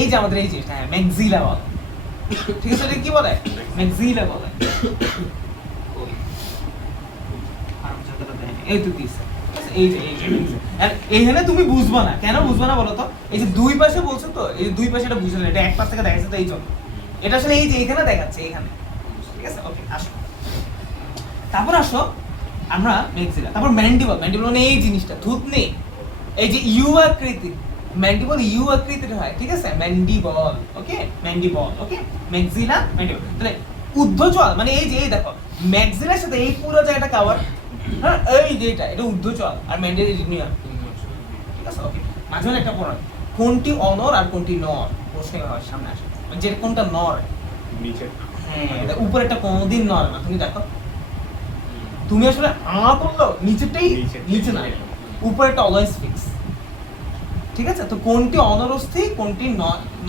এই যে আমাদের এই জিনিসটা, হ্যাঁ ম্যাক্সিলা বলে, ঠিক আছে। এটা কি বলে, ম্যাক্সিলা বলে। এই তো দিছে, এই যে আর এইখানে তুমি বুঝবা না, কেন বুঝবা না বলো তো, এই যে দুই পাশে বলছো তো, এই দুই পাশে এটা বুঝলে, এটা এক পাশ থেকে দেখাচ্ছে তো এই জন্য এটা আসলে এই যে এখানে দেখাচ্ছে এখানে, ঠিক আছে। ওকে, আসো তারপর আসো আমরা ম্যাক্সিলা, তারপর ম্যান্ডিবল। ম্যান্ডিবল মানে এই জিনিসটা, থুতনি, এই যে ইউ আকৃতি, ম্যান্ডিবল ইউ আকৃতির হয়, ঠিক আছে, ম্যান্ডিবল। ওকে, ম্যান্ডিবল। ওকে, ম্যাক্সিলা, ম্যান্ডিবল। তাহলে ঊর্ধ্বচল মানে এই যে এই দেখো, ম্যাক্সিলার সাথে এই পুরো জায়গাটা কভার, হ্যাঁ এই যে এটা ঊর্ধ্বচল, আর ম্যান্ডিবল, ঠিক আছে। ওকে, মাঝে মাঝে একটা পড়া, কোনটি অনর আর কোনটি নর, প্রশ্ন হয় সামনে আসে, যে কোনটা নর, নিচে হ্যাঁ এটা উপরেরটা কোনোদিন নর না, তুমি দেখো, তুমি আসলে বললো নিচেটাই নিচে না, উপরেরটা অলওয়েজ ফিক্স, ঠিক আছে। তো কোনটি অনরস্থি, কোনটি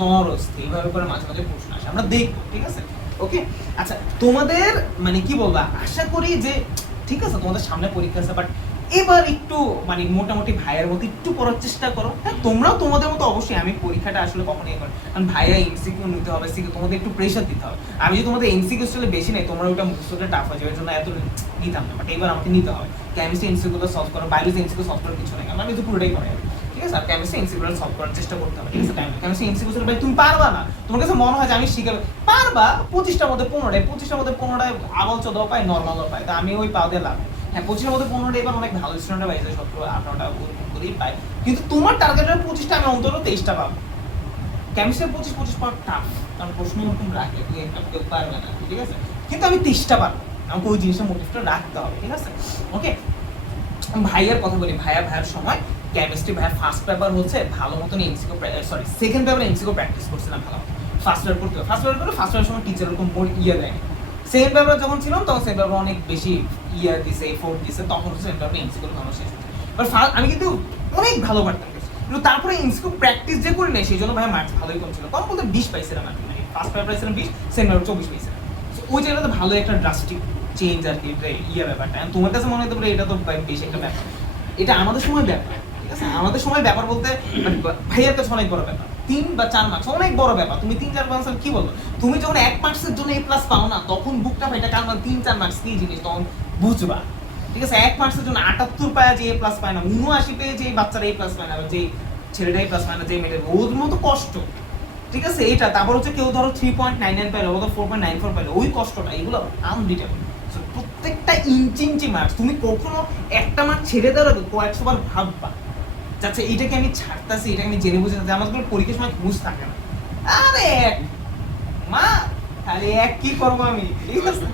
নরস্থি, এইভাবে করে মাঝে মাঝে প্রশ্ন আসে, আমরা দেখবো, ঠিক আছে। ওকে, আচ্ছা তোমাদের মানে কি বলবো, আশা করি যে ঠিক আছে তোমাদের সামনে পরীক্ষা আছে, বাট এবার একটু মানে মোটামুটি ভাইয়ের মতো একটু পড়ার চেষ্টা করো। হ্যাঁ তোমরাও তোমাদের মতো অবশ্যই, আমি পরীক্ষাটা আসলে কখনো ইয়ে করি, কারণ ভাইয়া এমসিকিউ নিতে হবে, সিকিউ তোমাদের একটু প্রেশার দিতে হবে। আমি যদি তোমাদের এমসিকিউ আসলে বেশি নেই, তোমরা ওটা মুখস্থটা টাফ হয়ে যাবে, এর জন্য এত নিতাম না, বাট এবার আমাকে নিতে হবে। কেমিস্ট্রি এমসিকিউগুলো সলভ করো, বায়োলজি এমসিকিউ সলভ করার কিছু নেই, আমি তো পুরোটাই করে যাবে, ঠিক আছে। আর কেমিস্ট্রি এমসিকিউ সলভ করার চেষ্টা করতে হবে, ঠিক আছে। কেমিস্ট্রি এমসিকিউ ভাই তুমি পারবা না, তোমার কাছে মনে হয় যে আমি শিখাবো, পারবা 25টার মধ্যে 15টায় আবল চোদাও পাই, নর্মালও পাই, তা আমি ওই পাও দিয়ে লাভ। হ্যাঁ 25টার মধ্যে 15টা এবার অনেক ভালো স্টুডেন্টরা পাইছে, 17-18টা করেই পাই, কিন্তু তোমার টার্গেটের 25টা আমি অন্তত 23টা পাবো। কেমিস্ট্রি 25 পাওয়ার টাফ, কারণ প্রশ্ন ওরকম রাখে তুই একটা কেউ পারবে না, ঠিক আছে। কিন্তু আমি 23টা পারবো, আমাকে ওই জিনিসটা মোটিভটা রাখতে হবে, ঠিক আছে। ওকে, ভাইয়ার কথা বলি, ভাইয়ার সময় কেমিস্ট্রি ভাইয়ার ফার্স্ট পেপার হচ্ছে ভালো মতন MCQ, sorry second paper MCQ practice করছিলাম ভালো, ফার্স্ট ইয়ার পড়তে ফার্স্ট ইয়ারের সময় টিচার ওরকম ইয়ে দেয় সেম ব্যাপার যখন ছিলাম তখন সেম ব্যাপার অনেক বেশি ইয়ে দিছে এফোর্ট দিছে তখন সেম ব্যাপার এমসিকিউ ভালো শেষ হচ্ছে বাট আমি কিন্তু অনেক ভালো পারতাম কিন্তু তারপরে এমসিকিউ প্র্যাকটিস যে করি নাই সেই জন্য ভাই মার্কস ভালোই কম ছিল কম বলতে 20 পাইছিলাম আমি ফার্স্ট পেপার পাইছিলাম 20 সেকেন্ড পেপার 24 পাইছিলাম ওই জায়গাতে ভালো একটা ড্রাস্টিক চেঞ্জ আর কি এটা ইয়ে ব্যাপারটা তোমার কাছে মনে হতে পারে এটা তো বেশি একটা ব্যাপার এটা আমাদের সময় ব্যাপার ঠিক আছে আমাদের সময় ব্যাপার বলতে মানে ভাইয়ার কাছে অনেক বড় ব্যাপার 3 বা 4 মার্কস অনেক বড় ব্যাপার তুমি 3-4 মার্কস কি বলবো তুমি যখন 1 মার্কসের জন্য A+ পাও না তখন বুকটা ফাইটা কারণ 3-4 মার্কস কি জিনিস তখন বুঝবা ঠিক আছে 1 মার্কসের জন্য 78 পায় যে A+ পায় না 79 পেয়ে যে বাচ্চারা A+ পায় না যে ছেলেটা A+ পায় না যে মেয়েটা ওর মতো কষ্ট ঠিক আছে এটা তারপর হচ্ছে কেউ ধরো 3.99 পাইলো অথবা 4.94 পাইলো ওই কষ্টটা এগুলো আনডিটেবল প্রত্যেকটা ইঞ্চি মার্কস তুমি কখনো একটা মার্ক ছেড়ে দেওয়ার আগে কয়েকশোবার ভাববা আচ্ছা এইটাকে আমি ছাড়তাছি এটাকে আমি জেনে বুঝে আমাদের কোনো পরীক্ষার সময় ঘুষ থাকে না আরে মা তাহলে এক কি করবো আমি ঠিক আছে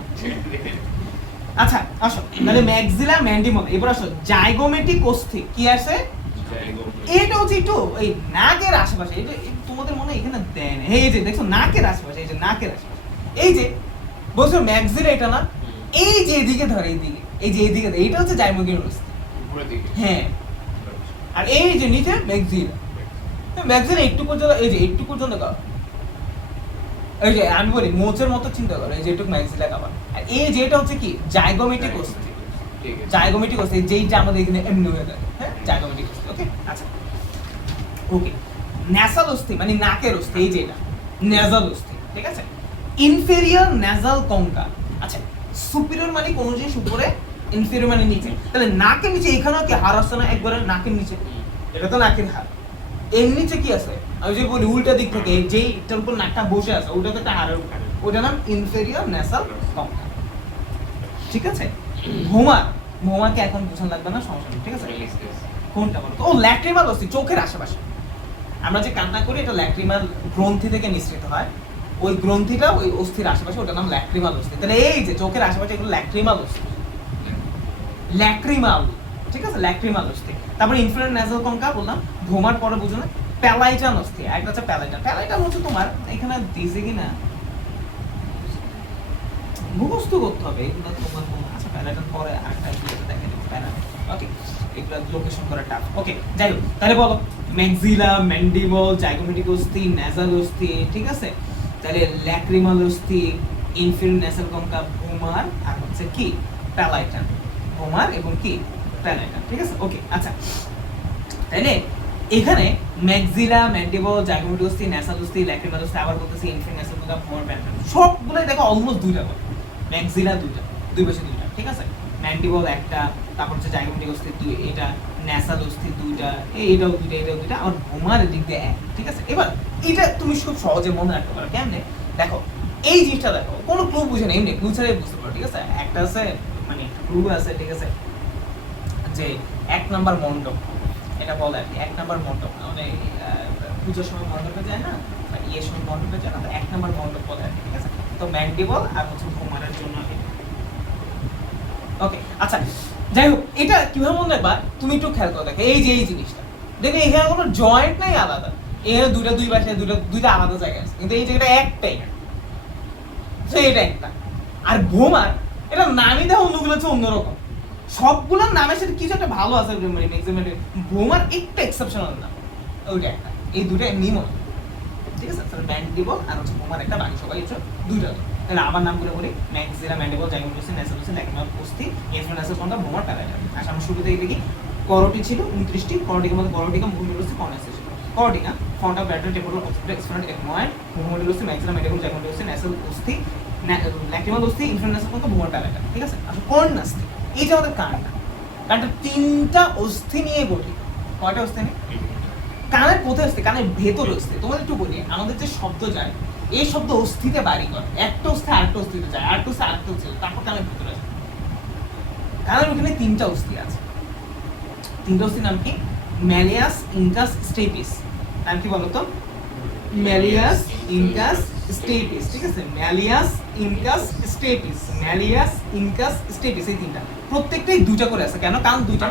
আচ্ছা আসো তাহলে ম্যাক্সিলা ম্যান্ডিবল এবার আসো জাইগোমেটিক অস্থি কি আছে এটা হচ্ছে একটু এই নাকের আশেপাশে এটা তোমাদের মনে এখানে দেন এই যে দেখছো নাকের আশেপাশে এই যে নাকের আশেপাশে এই যে বলছো ম্যাক্সিলা এটা না এই যে এদিকে ধরে এইদিকে এই যে এইদিকে এইটা হচ্ছে জাইগোমেটিক অস্থি উপরের দিকে হ্যাঁ আর এই যে নিচে ম্যাক্সিলা ম্যাক্সিলা একটু পর্যন্ত এই যে একটু পর্যন্ত কাও এই যে আমি বলি মোচের মতো চিন্তা করো এই যে একটু ম্যাক্সিলা কাবার আর এই যেটা হচ্ছে কি জাইগোমেটিক অস্থি ঠিক আছে জাইগোমেটিক অস্থি যেইটা আমাদের এখানে এমনি হয়ে যায় হ্যাঁ জাইগোমেটিক অস্থি ওকে আচ্ছা ওকে ন্যাসাল অস্থি মানে নাকের অস্থি এই যে এটা নেজাল অস্থি ঠিক আছে ইনফেরিয়র নেজাল কঙ্কা আচ্ছা সুপিরিয়র মানে কোন জিনিস উপরে ইনফেরিয়র মানে নিচে তাহলে নাকের নিচে এখানেও কি হাড় আছে না একবারে নাকের নিচে এটা তো নাকের হাড় এর নিচে কি আছে আমি যে বলি উল্টা দিক থেকে যেইটার উপর নাকটা বসে আছে ওটা তো একটা হাড়ের উপর ওটার নাম ইনফেরিয়র নেসাল কঙ্কা ঠিক আছে ভোমাকে এখন বোঝানো লাগবে না সমস্যা নেই ঠিক আছে কোনটা বলো ও ল্যাক্রিমাল অস্থি চোখের আশেপাশে আমরা যে কান্না করি এটা ল্যাক্রিমাল গ্রন্থি থেকে নিঃসৃত হয় ওই গ্রন্থিটা ওই অস্থির আশেপাশে ওটার নাম ল্যাক্রিমাল অস্থি তাহলে এই যে চোখের আশেপাশে এগুলো ল্যাক্রিমাল অস্থি ল্যাক্রিমাল ঠিক আছে ল্যাক্রিমাল অস্থি তারপর ইনফেরিয়র নেসাল কঙ্কা বললাম ভোমার পরে বুঝো না প্যালাইটান অস্থি একটা হচ্ছে প্যালাইটান হচ্ছে তোমার এখানে দিছে কিনা মুখস্থ করতে হবে এগুলো তোমার আচ্ছা প্যালাইটান পরে আরেকটা ভিডিওতে দেখে দেবো প্যালাইটান ওকে এগুলো লোকেশন করা টাফ ওকে যাই হোক তাহলে বলো ম্যাক্সিলা ম্যান্ডিবল জাইগোমেটিক অস্থি নেজাল অস্থি ঠিক আছে তাহলে ল্যাক্রিমাল অস্থি ইনফেরিয়র নেসাল কঙ্কা ভোমার আর হচ্ছে কি প্যালাইটান ভোমার এবং কি প্যালাইটান ঠিক আছে ওকে আচ্ছা তাইলে এখানে ম্যাক্সিলা ম্যান্ডিবল জাইগোমেটিক অস্থি নেসাল অস্থি ল্যাক্রিমাল অস্থি আবার বলতেছি ইনফেরিয়র নেসাল কঙ্কা ভোমার প্যালাইটান সবগুলোই দেখো অলমোস্ট দুইটা করে ম্যাক্সিলা দুইটা দুই পাশে দুইটা ঠিক আছে ম্যান্ডিবল একটা তারপর হচ্ছে জাইগোমেটিক অস্থি দুই এটা নেসাল অস্থি দুইটা এটাও দুইটা আর ভোমার দিক দিয়ে এক ঠিক আছে এবার এটা তুমি খুব সহজে মনে রাখতে পারো কেমনে দেখো এই জিনিসটা দেখো কোনো ক্লু বুঝে না এমনি ক্লু ছাড়াই বুঝতে পারো ঠিক আছে একটা আছে মানে ক্লু আছে ঠিক আছে যে 1 নাম্বার মণ্ডপ এটা বলে আর কি 1 নাম্বার মণ্ডপ মানে পূজার সময় মণ্ডপে যায় না বা ইয়ের সময় মণ্ডপে যায় না তো 1 নাম্বার মণ্ডপ বলে আর কি ঠিক আছে তো ম্যান্ডিবল আর হচ্ছে ভোমারের জন্য ওকে আচ্ছা যাই হোক এটা কিভাবে মনে রাখবা তুমি একটু খেয়াল করে দেখো এই যে এই জিনিসটা দেখো এখানে কোনো জয়েন্ট নাই আলাদা এখানে দুই পাশে দুইটা আলাদা জায়গা আছে কিন্তু এই জায়গাটা একটাই তো এটা একটা আর ভোমার এটা নামই দেওয়া অন্যগুলো হচ্ছে অন্যরকম সবগুলোর নামের সাথে কিছু একটা ভালো আছে মানে ম্যাক্সিমাম ভোমার একটা এক্সেপশনাল নাম ওইটা একটা এই দুটো এমনি মনে ঠিক আছে তাহলে ম্যান্ডিবল আর হচ্ছে ভোমার একটা বাকি সবাই হচ্ছে দুইটা তাহলে আমার নামগুলো বলি ম্যাক্সিলা ম্যান্ডিবল জাইগোমেটিক অস্থি নেসাল অস্থি ল্যাক্রিমাল অস্থি ইনফেরিয়র নেসাল কঙ্কা ভোমার প্যালাইটান আচ্ছা আমরা শুরু থেকে দেখি করোটি ছিল 29টি করোটির মধ্যে করোটিকা মুখমণ্ডল অস্থি কর্নেস ছিল করোটিকা ফন্টা ব্যাটার টেম্পোরাল অক্সিপিটাল এক্সপোনেন্ট একময় মুখমণ্ডল অস্থি ম্যাক্সিলা ম্যান্ডিবল জাইগোমেটিক অস্থি নেসাল অস্থি ল্যাক্রিমাল অস্থি ইনফেরিয়র নেসাল কঙ্কা ভোমার প্যালাইটান ঠিক আছে আচ্ছা কর্নাস এই যে আমাদের কানটা 3টা অস্থি নিয়ে গঠিত কয়টা অস্থি নিয়ে কানের কোথায় অস্থি কানের ভেতরে অস্থি তোমাদের একটু বলি আমাদের যে শব্দ যায় এই শব্দ অস্থিতে বাড়ি করে একটা অস্থি আরেকটা অস্থিতে যায় আরেকটা অস্থি আরেকটা অস্থিতে তারপর কানের ভিতরে যায় কানের ওখানে 3টা অস্থি আছে 3টা অস্থির নাম কি ম্যালিয়াস ইনকাস স্টেপিস নাম কি বলো তো ম্যালিয়াস ইনকাস স্টেপিস ঠিক আছে ম্যালিয়াস ইনকাস স্টেপিস এই 3টা প্রত্যেকটাই দুইটা করে আছে কেন কারণ দুইটা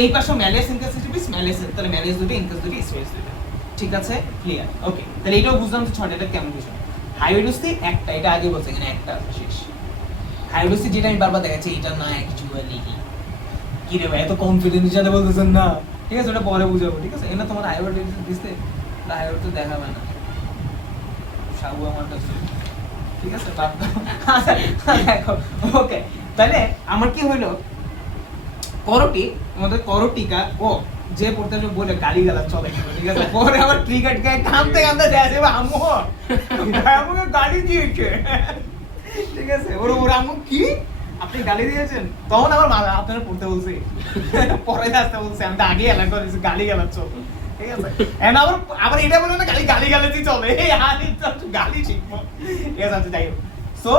এই পাশে ম্যালিয়াস ইনকাস স্টেপিস ম্যালিয়াস তাহলে ম্যালিয়াস দুটো ইনকাস দুটো স্টেপিস দুটো ঠিক আছে, ক্লিয়ার, ওকে। তাহলে এটাও বুঝলাম যে ছয়টা, এটা কেমন বুঝলাম। হাইড্রোসি একটা, এটা আগে বলছে এখানে একটা আছে, শেষ। হাইড্রোসি যেটা আমি বারবার দেখাচ্ছি, এটা না অ্যাকচুয়ালি কি রে ভাই, এত কনফিডেন্স সাথে বলতেছেন না, ঠিক আছে, ওটা পরে বুঝাবো, ঠিক আছে। এটা তোমার হাইড্রোসি দিতে, হাইড্রোসি দেখাবে না সাবু আমার কাছে, ঠিক আছে, বাদ দাও। আচ্ছা, দেখো, ওকে। তাহলে আমার কি হইলো, করটি আমাদের করটিকা, ও যে পড়তে আসবে বলে গালি গালা চলে গেল, ঠিক আছে। পরে আবার ক্রিকেট গায়ে কাঁদতে কাঁদতে দেখে আম্মু আমাকে গালি দিয়েছে, ঠিক আছে। ওর আম্মু কি আপনি গালি দিয়েছেন, তখন আমার মা আপনারা পড়তে বলছে, পরে আসতে বলছে, আমি তো আগে এলাকা করেছি গালি গালা চল, ঠিক আছে। এন্ড আবার আবার এটা বলে না গালি গালাতেই চলে, এই আমি তো গালি শিখবো, ঠিক আছে। আচ্ছা, যাই হোক, সো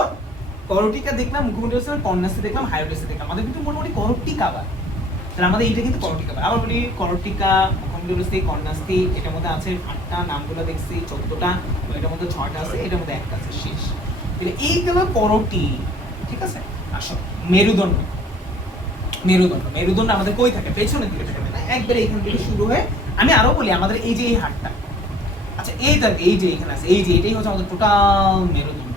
করটিকা দেখলাম, মুখোমুখি হচ্ছে কন্যাসি দেখলাম, হাইড্রোসি দেখলাম, আমাদের কিন্তু মোটামুটি করটিকা বা তাহলে আমাদের এইটা কিন্তু করটিকা। আবার বলি করটিকা, মুখোমুখি কন্যাস্তি, এটার মধ্যে আছে 8টা, নামগুলো দেখছি 14টা, এটার মধ্যে 6টা আছে, এটার মধ্যে একটা আছে, শেষ। তাহলে এই গেল করটি, ঠিক আছে। আসো মেরুদণ্ড, মেরুদণ্ড আমাদের কই থাকে, পেছনের দিকে থাকে না, একবারে এইখান থেকে শুরু হয়ে, আমি আরো বলি আমাদের এই যে এই হাড়টা, আচ্ছা এই যে এখানে আছে, এই যে এটাই হচ্ছে আমাদের টোটাল মেরুদণ্ড,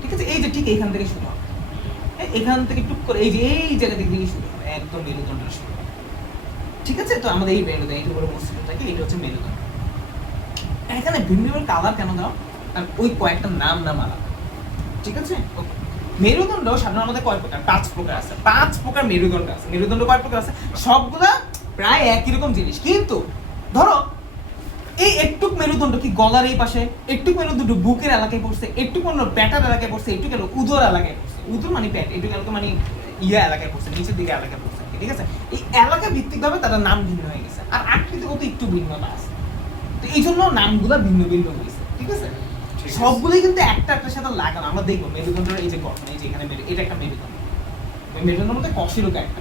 ঠিক আছে। এই যে ঠিক এইখান থেকে শুরু হবে, এখান থেকে টুক করে এই যে এই জায়গা থেকে শুরু হবে, একদম মেরুদণ্ড শুরু হবে, ঠিক আছে। তো আমাদের এই মেরুদণ্ড, এইটা বড় মসৃণ থাকে, এটা হচ্ছে মেরুদণ্ড। এখানে ভিন্ন ভিন্ন কালার কেন দাও, আর ওই কয়েকটা নাম আলাদা, ঠিক আছে। ওকে, মেরুদণ্ড সাধারণত আমাদের কয় প্রকার, 5 প্রকার আছে, 5 প্রকার মেরুদণ্ড আছে। মেরুদণ্ড কয় প্রকার আছে, সবগুলা প্রায় একই রকম জিনিস, কিন্তু ধরো এই একটুক মেরুদণ্ড কি গলার এই পাশে, একটুক মেরুদণ্ড বুকের এলাকায় পড়ছে, একটুক মেরুদণ্ড পেটের এলাকায় পড়ছে, একটুক এলো উদর এলাকায় পড়ছে, উদর মানে পেট, একটুক এলাকা মানে ইয়া এলাকায় পড়ছে, নিচের দিকে এলাকায় পড়ছে, ঠিক আছে। এই এলাকা ভিত্তিক ভাবে তাদের নাম ভিন্ন হয়ে গেছে, আর আকৃতিগত একটু ভিন্নতা আছে, তো এই জন্য নামগুলো ভিন্ন ভিন্ন হয়েছে, ঠিক আছে। সবগুলোই কিন্তু একটা একটার সাথে লাগানো। আমরা দেখবো মেরুদণ্ডের এই যে গঠন, এই যে এখানে এটা একটা মেরুদণ্ড, মেরুদণ্ডের মধ্যে কশেরুকা একটা,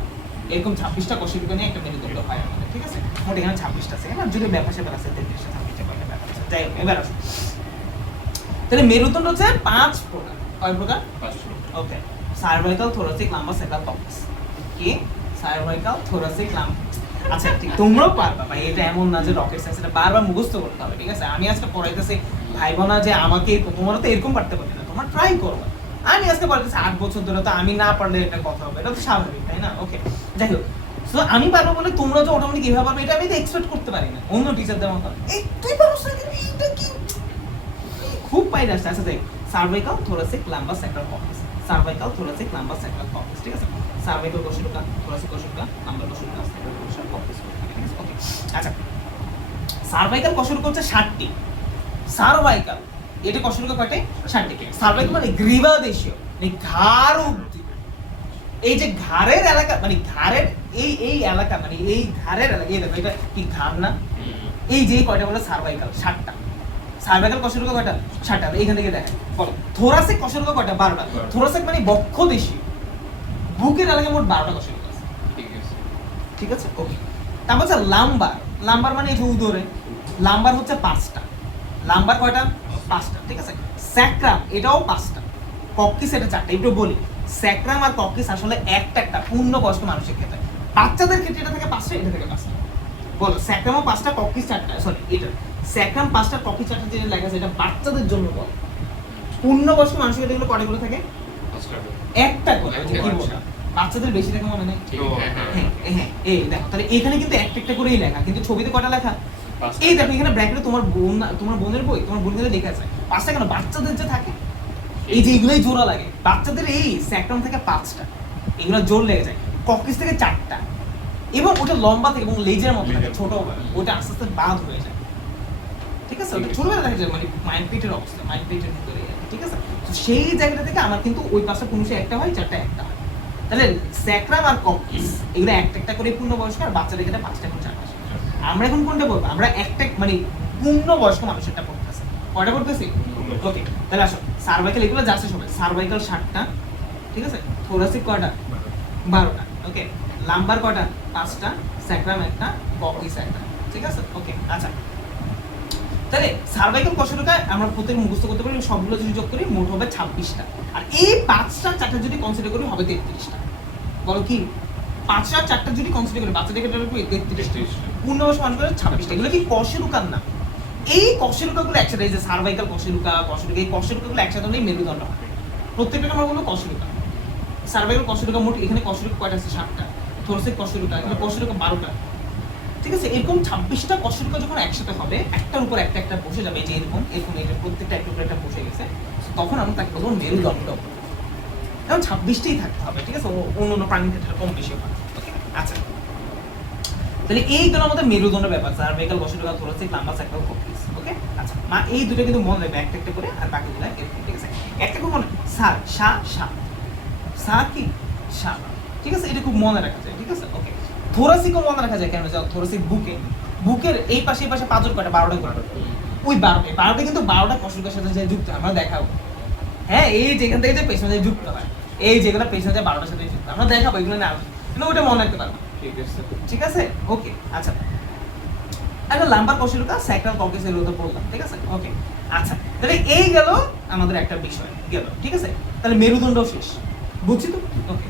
এরকম 26টা কশেরুকা নিয়ে একটা মেরুদণ্ড হয় আমাদের, ঠিক আছে। মোট এখানে 26টা আছে, এবার যদি ব্যাপার স্যাপার আছে 33টা 26টা করে ব্যাপার আছে, যাই হোক, এবার আসো। তাহলে মেরুদণ্ড হচ্ছে 5 প্রকার, কয় প্রকার, 5 okay. Cervical, thoracic, lumbar, sacral, corpus. কি সার্ভাইকাল, থোরাসিক, লাম্বার, আচ্ছা ঠিক, তোমরাও পারবা ভাই, এটা এমন না যে রকেট সায়েন্স, এটা বারবার মুখস্থ করতে হবে, ঠিক আছে। আমি আজকে পড়াইতেছি, ভাইবো না যে আমাকে, তোমরা তো এরকম পারতে পারবে না, তোমরা ট্রাই করবে। আমি আজকে পড়াইতেছি 8 বছর ধরে, তো আমি না পারলে এটা কথা হবে, এটা তো স্বাভাবিক, তাই না, ওকে। যাই হোক, সো আমি পারবো বলে তোমরা যে অটোমেটিক কিভাবে পারবে, এটা আমি তো এক্সপেক্ট করতে পারি না অন্য টিচারদের মতো। এই তুই পারছ না, এইটা কি খুব বাইরে আসছে। আচ্ছা যাই, cervical, thoracic, lumbar, sacral, corpus. Cervical, thoracic, lumbar, sacral, corpus, ঠিক আছে। সার্ভাইকাল কশেরুকা, থোরাসিক কশেরুকা, লাম্বার কশেরুকা, স্যাক্রাল কশেরুকা, কর্পাস, ঠিক আছে, ওকে। আচ্ছা, সার্ভাইকাল কশেরুকা হচ্ছে 60টি, সার্ভাইকাল এটা কশেরুকা কয়টাই, 60টি। সার্ভাইকাল মানে গ্রীবাদেশীয়, মানে ঘাড় অবধি, এই যে ঘাড়ের এলাকা, মানে ঘাড়ের এই এলাকা, মানে এই ঘাড়ের এলাকা, এই দেখো এটা কি ঘাড় না, এই যে কয়টা বলে সার্ভাইকাল, 60টা। সার্ভাইকাল কশেরুকা কয়টা, 60টা, এইখান থেকে দেখেন বলো। থোরাসিক কশেরুকা কয়টা, 12টা। থোরাসিক মানে বক্ষদেশীয়, বুকের এলাকায় মোট 12টা কশেরুকা আছে, ঠিক আছে, ওকে। তারপর হচ্ছে লাম্বার, লাম্বার মানে এই যে উদরে, লাম্বার হচ্ছে 5টা, লাম্বার কয়টা, 5টা, ঠিক আছে। স্যাক্রাম এটাও 5টা, কক্কিস এটা 4টা। একটু বলি, স্যাক্রাম আর কক্কিস আসলে একটা পূর্ণবয়স্ক মানুষের ক্ষেত্রে, বাচ্চাদের ক্ষেত্রে এটা থেকে 5টা, এটা থেকে 5টা। বলো, স্যাক্রামও 5টা, কক্কিস 4টা, সরি এটা স্যাক্রাম 5টা, কক্কিস 4টা, যেটা লেখা আছে এটা বাচ্চাদের জন্য বল। পূর্ণবয়স্ক মানুষের ক্ষেত্রে এগুলো কয়টা করে থাকে, একটা করে, ওই যে কি বলবো, বাচ্চাদের বেশি দেখা মনে নেই, হ্যাঁ এই দেখো, তাহলে এখানে কিন্তু একটা করেই লেখা, কিন্তু ছবিতে কয়টা লেখা, এই দেখো এখানে ব্র্যাকেটে তোমার বোন, তোমার বোনের বই, তোমার বোন কিন্তু লেখা আছে 5টা, কেন বাচ্চাদের যে থাকে, এই যে এগুলোই জোড়া লাগে বাচ্চাদের, এই স্যাক্রাম থেকে 5টা, এগুলো জোর লেগে যায়। কক্কিস থেকে 4টা, এবং ওটা লম্বা থেকে এবং লেজের মতো থাকে, ছোট, ওটা আস্তে আস্তে বাঁধ হয়ে যায়, ঠিক আছে। ওটা ছোটবেলা দেখা যায়, মানে মাইন্ড পেটের অবস্থা, মাইন্ড পেটের ভিতরে, ঠিক আছে। তো সেই জায়গাটা থেকে আমার কিন্তু ওই 5টা পুরুষে একটা হয়, 4টা একটা হয়। তাহলে স্যাক্রাম আর কক্কিস এগুলো একটা করে পূর্ণবয়স্ক, আর বাচ্চাদের ক্ষেত্রে 5টা করে 4টা। আমরা এখন কোনটা বলবো, আমরা একটা মানে পূর্ণবয়স্ক মানুষেরটা পড়তেছি, কয়টা পড়তেছি, ওকে। তাহলে আসো, সার্ভাইকাল এগুলো যাচ্ছে সবাই, সার্ভাইকাল 60টা, ঠিক আছে। থোরাসিক কয়টা, 12টা, ওকে। লাম্বার কয়টা, 5টা, স্যাক্রাম একটা, কক্কিস একটা, ঠিক আছে, ওকে। আচ্ছা, তাহলে সার্ভাইকাল কশেরুকা আমরা প্রত্যেক মুখস্থ করতে পারি, সবগুলো যদি যোগ করি মোট হবে 26টা, আর এই 5টা 4টা যদি কনসিডার করি হবে 33টা। বলো কি, 5টা 4টা যদি কনসিডার করি, বাচ্চাদের ক্ষেত্রে 33টা, পূর্ণবয়স্ক মানুষ করে 26টা। এগুলো কি কশেরুকার না, এই কশেরুকাগুলো একসাথে, এই যে সার্ভাইকাল কশেরুকা এই কশেরুকাগুলো একসাথে হলেই মেরুদণ্ড হয়। প্রত্যেকটা আমরা বলবো কশেরুকা। সার্ভাইকাল কশেরুকা মোট এখানে কশেরুকা কয়টা আছে? 7টা। থোরাসিক কশেরুকা, এখানে কশেরুকা 12টা। ঠিক আছে, এরকম 26টা কশেরুকা যখন একসাথে হবে, একটার উপর একটা একটা বসে যাবে, যে এরকম এটা প্রত্যেকটা একটার উপর একটা বসে গেছে, তখন আমরা তাকে বলবো মেরুদণ্ড। এখন 26টাই থাকতে হবে, ঠিক আছে, অন্য প্রাণীর ক্ষেত্রে কম বেশি হয়। ওকে, আচ্ছা, তাহলে এইগুলো আমাদের মেরুদণ্ড ব্যাপার, সার্ভাইকাল কশেরুকা, thoracic, lumbar sacral cortex. Okay, আচ্ছা, মা এই দুটো কিন্তু মনে রাখবে একটা একটা করে, আর বাকিগুলো এরকম, ঠিক আছে। একটা খুব মনে, সা সা সা সা কি সা, ঠিক আছে, এটা খুব মনে রাখা যায়, ঠিক আছে। ওকে, থোরাসিকও মনে রাখা যায়, কেন? থোরাসিক বুকের এই পাশে পাঁচজন কয়টা? 12টা করে। ওই 12টা কিন্তু 12টা কশেরুকার সাথে যে যুক্ত, আমরা দেখাবো। হ্যাঁ, এই যেখান থেকে যে পেছনে যুক্ত হয়, এই যেগুলো পেছনে যে 12টার সাথে যুক্ত, আমরা দেখাবো এগুলো না, কিন্তু ওটা মনে রাখতে পারবো। ঠিক আছে, ওকে, আচ্ছা। একটা লাম্বার কশেরুকা, স্যাক্রাল কর্টেক্স এর কথা বললাম, ঠিক আছে। ওকে, আচ্ছা, তাহলে এই গেল আমাদের একটা বিষয় গেল, ঠিক আছে। তাহলে মেরুদণ্ড শেষ, বুঝছি তো? ওকে,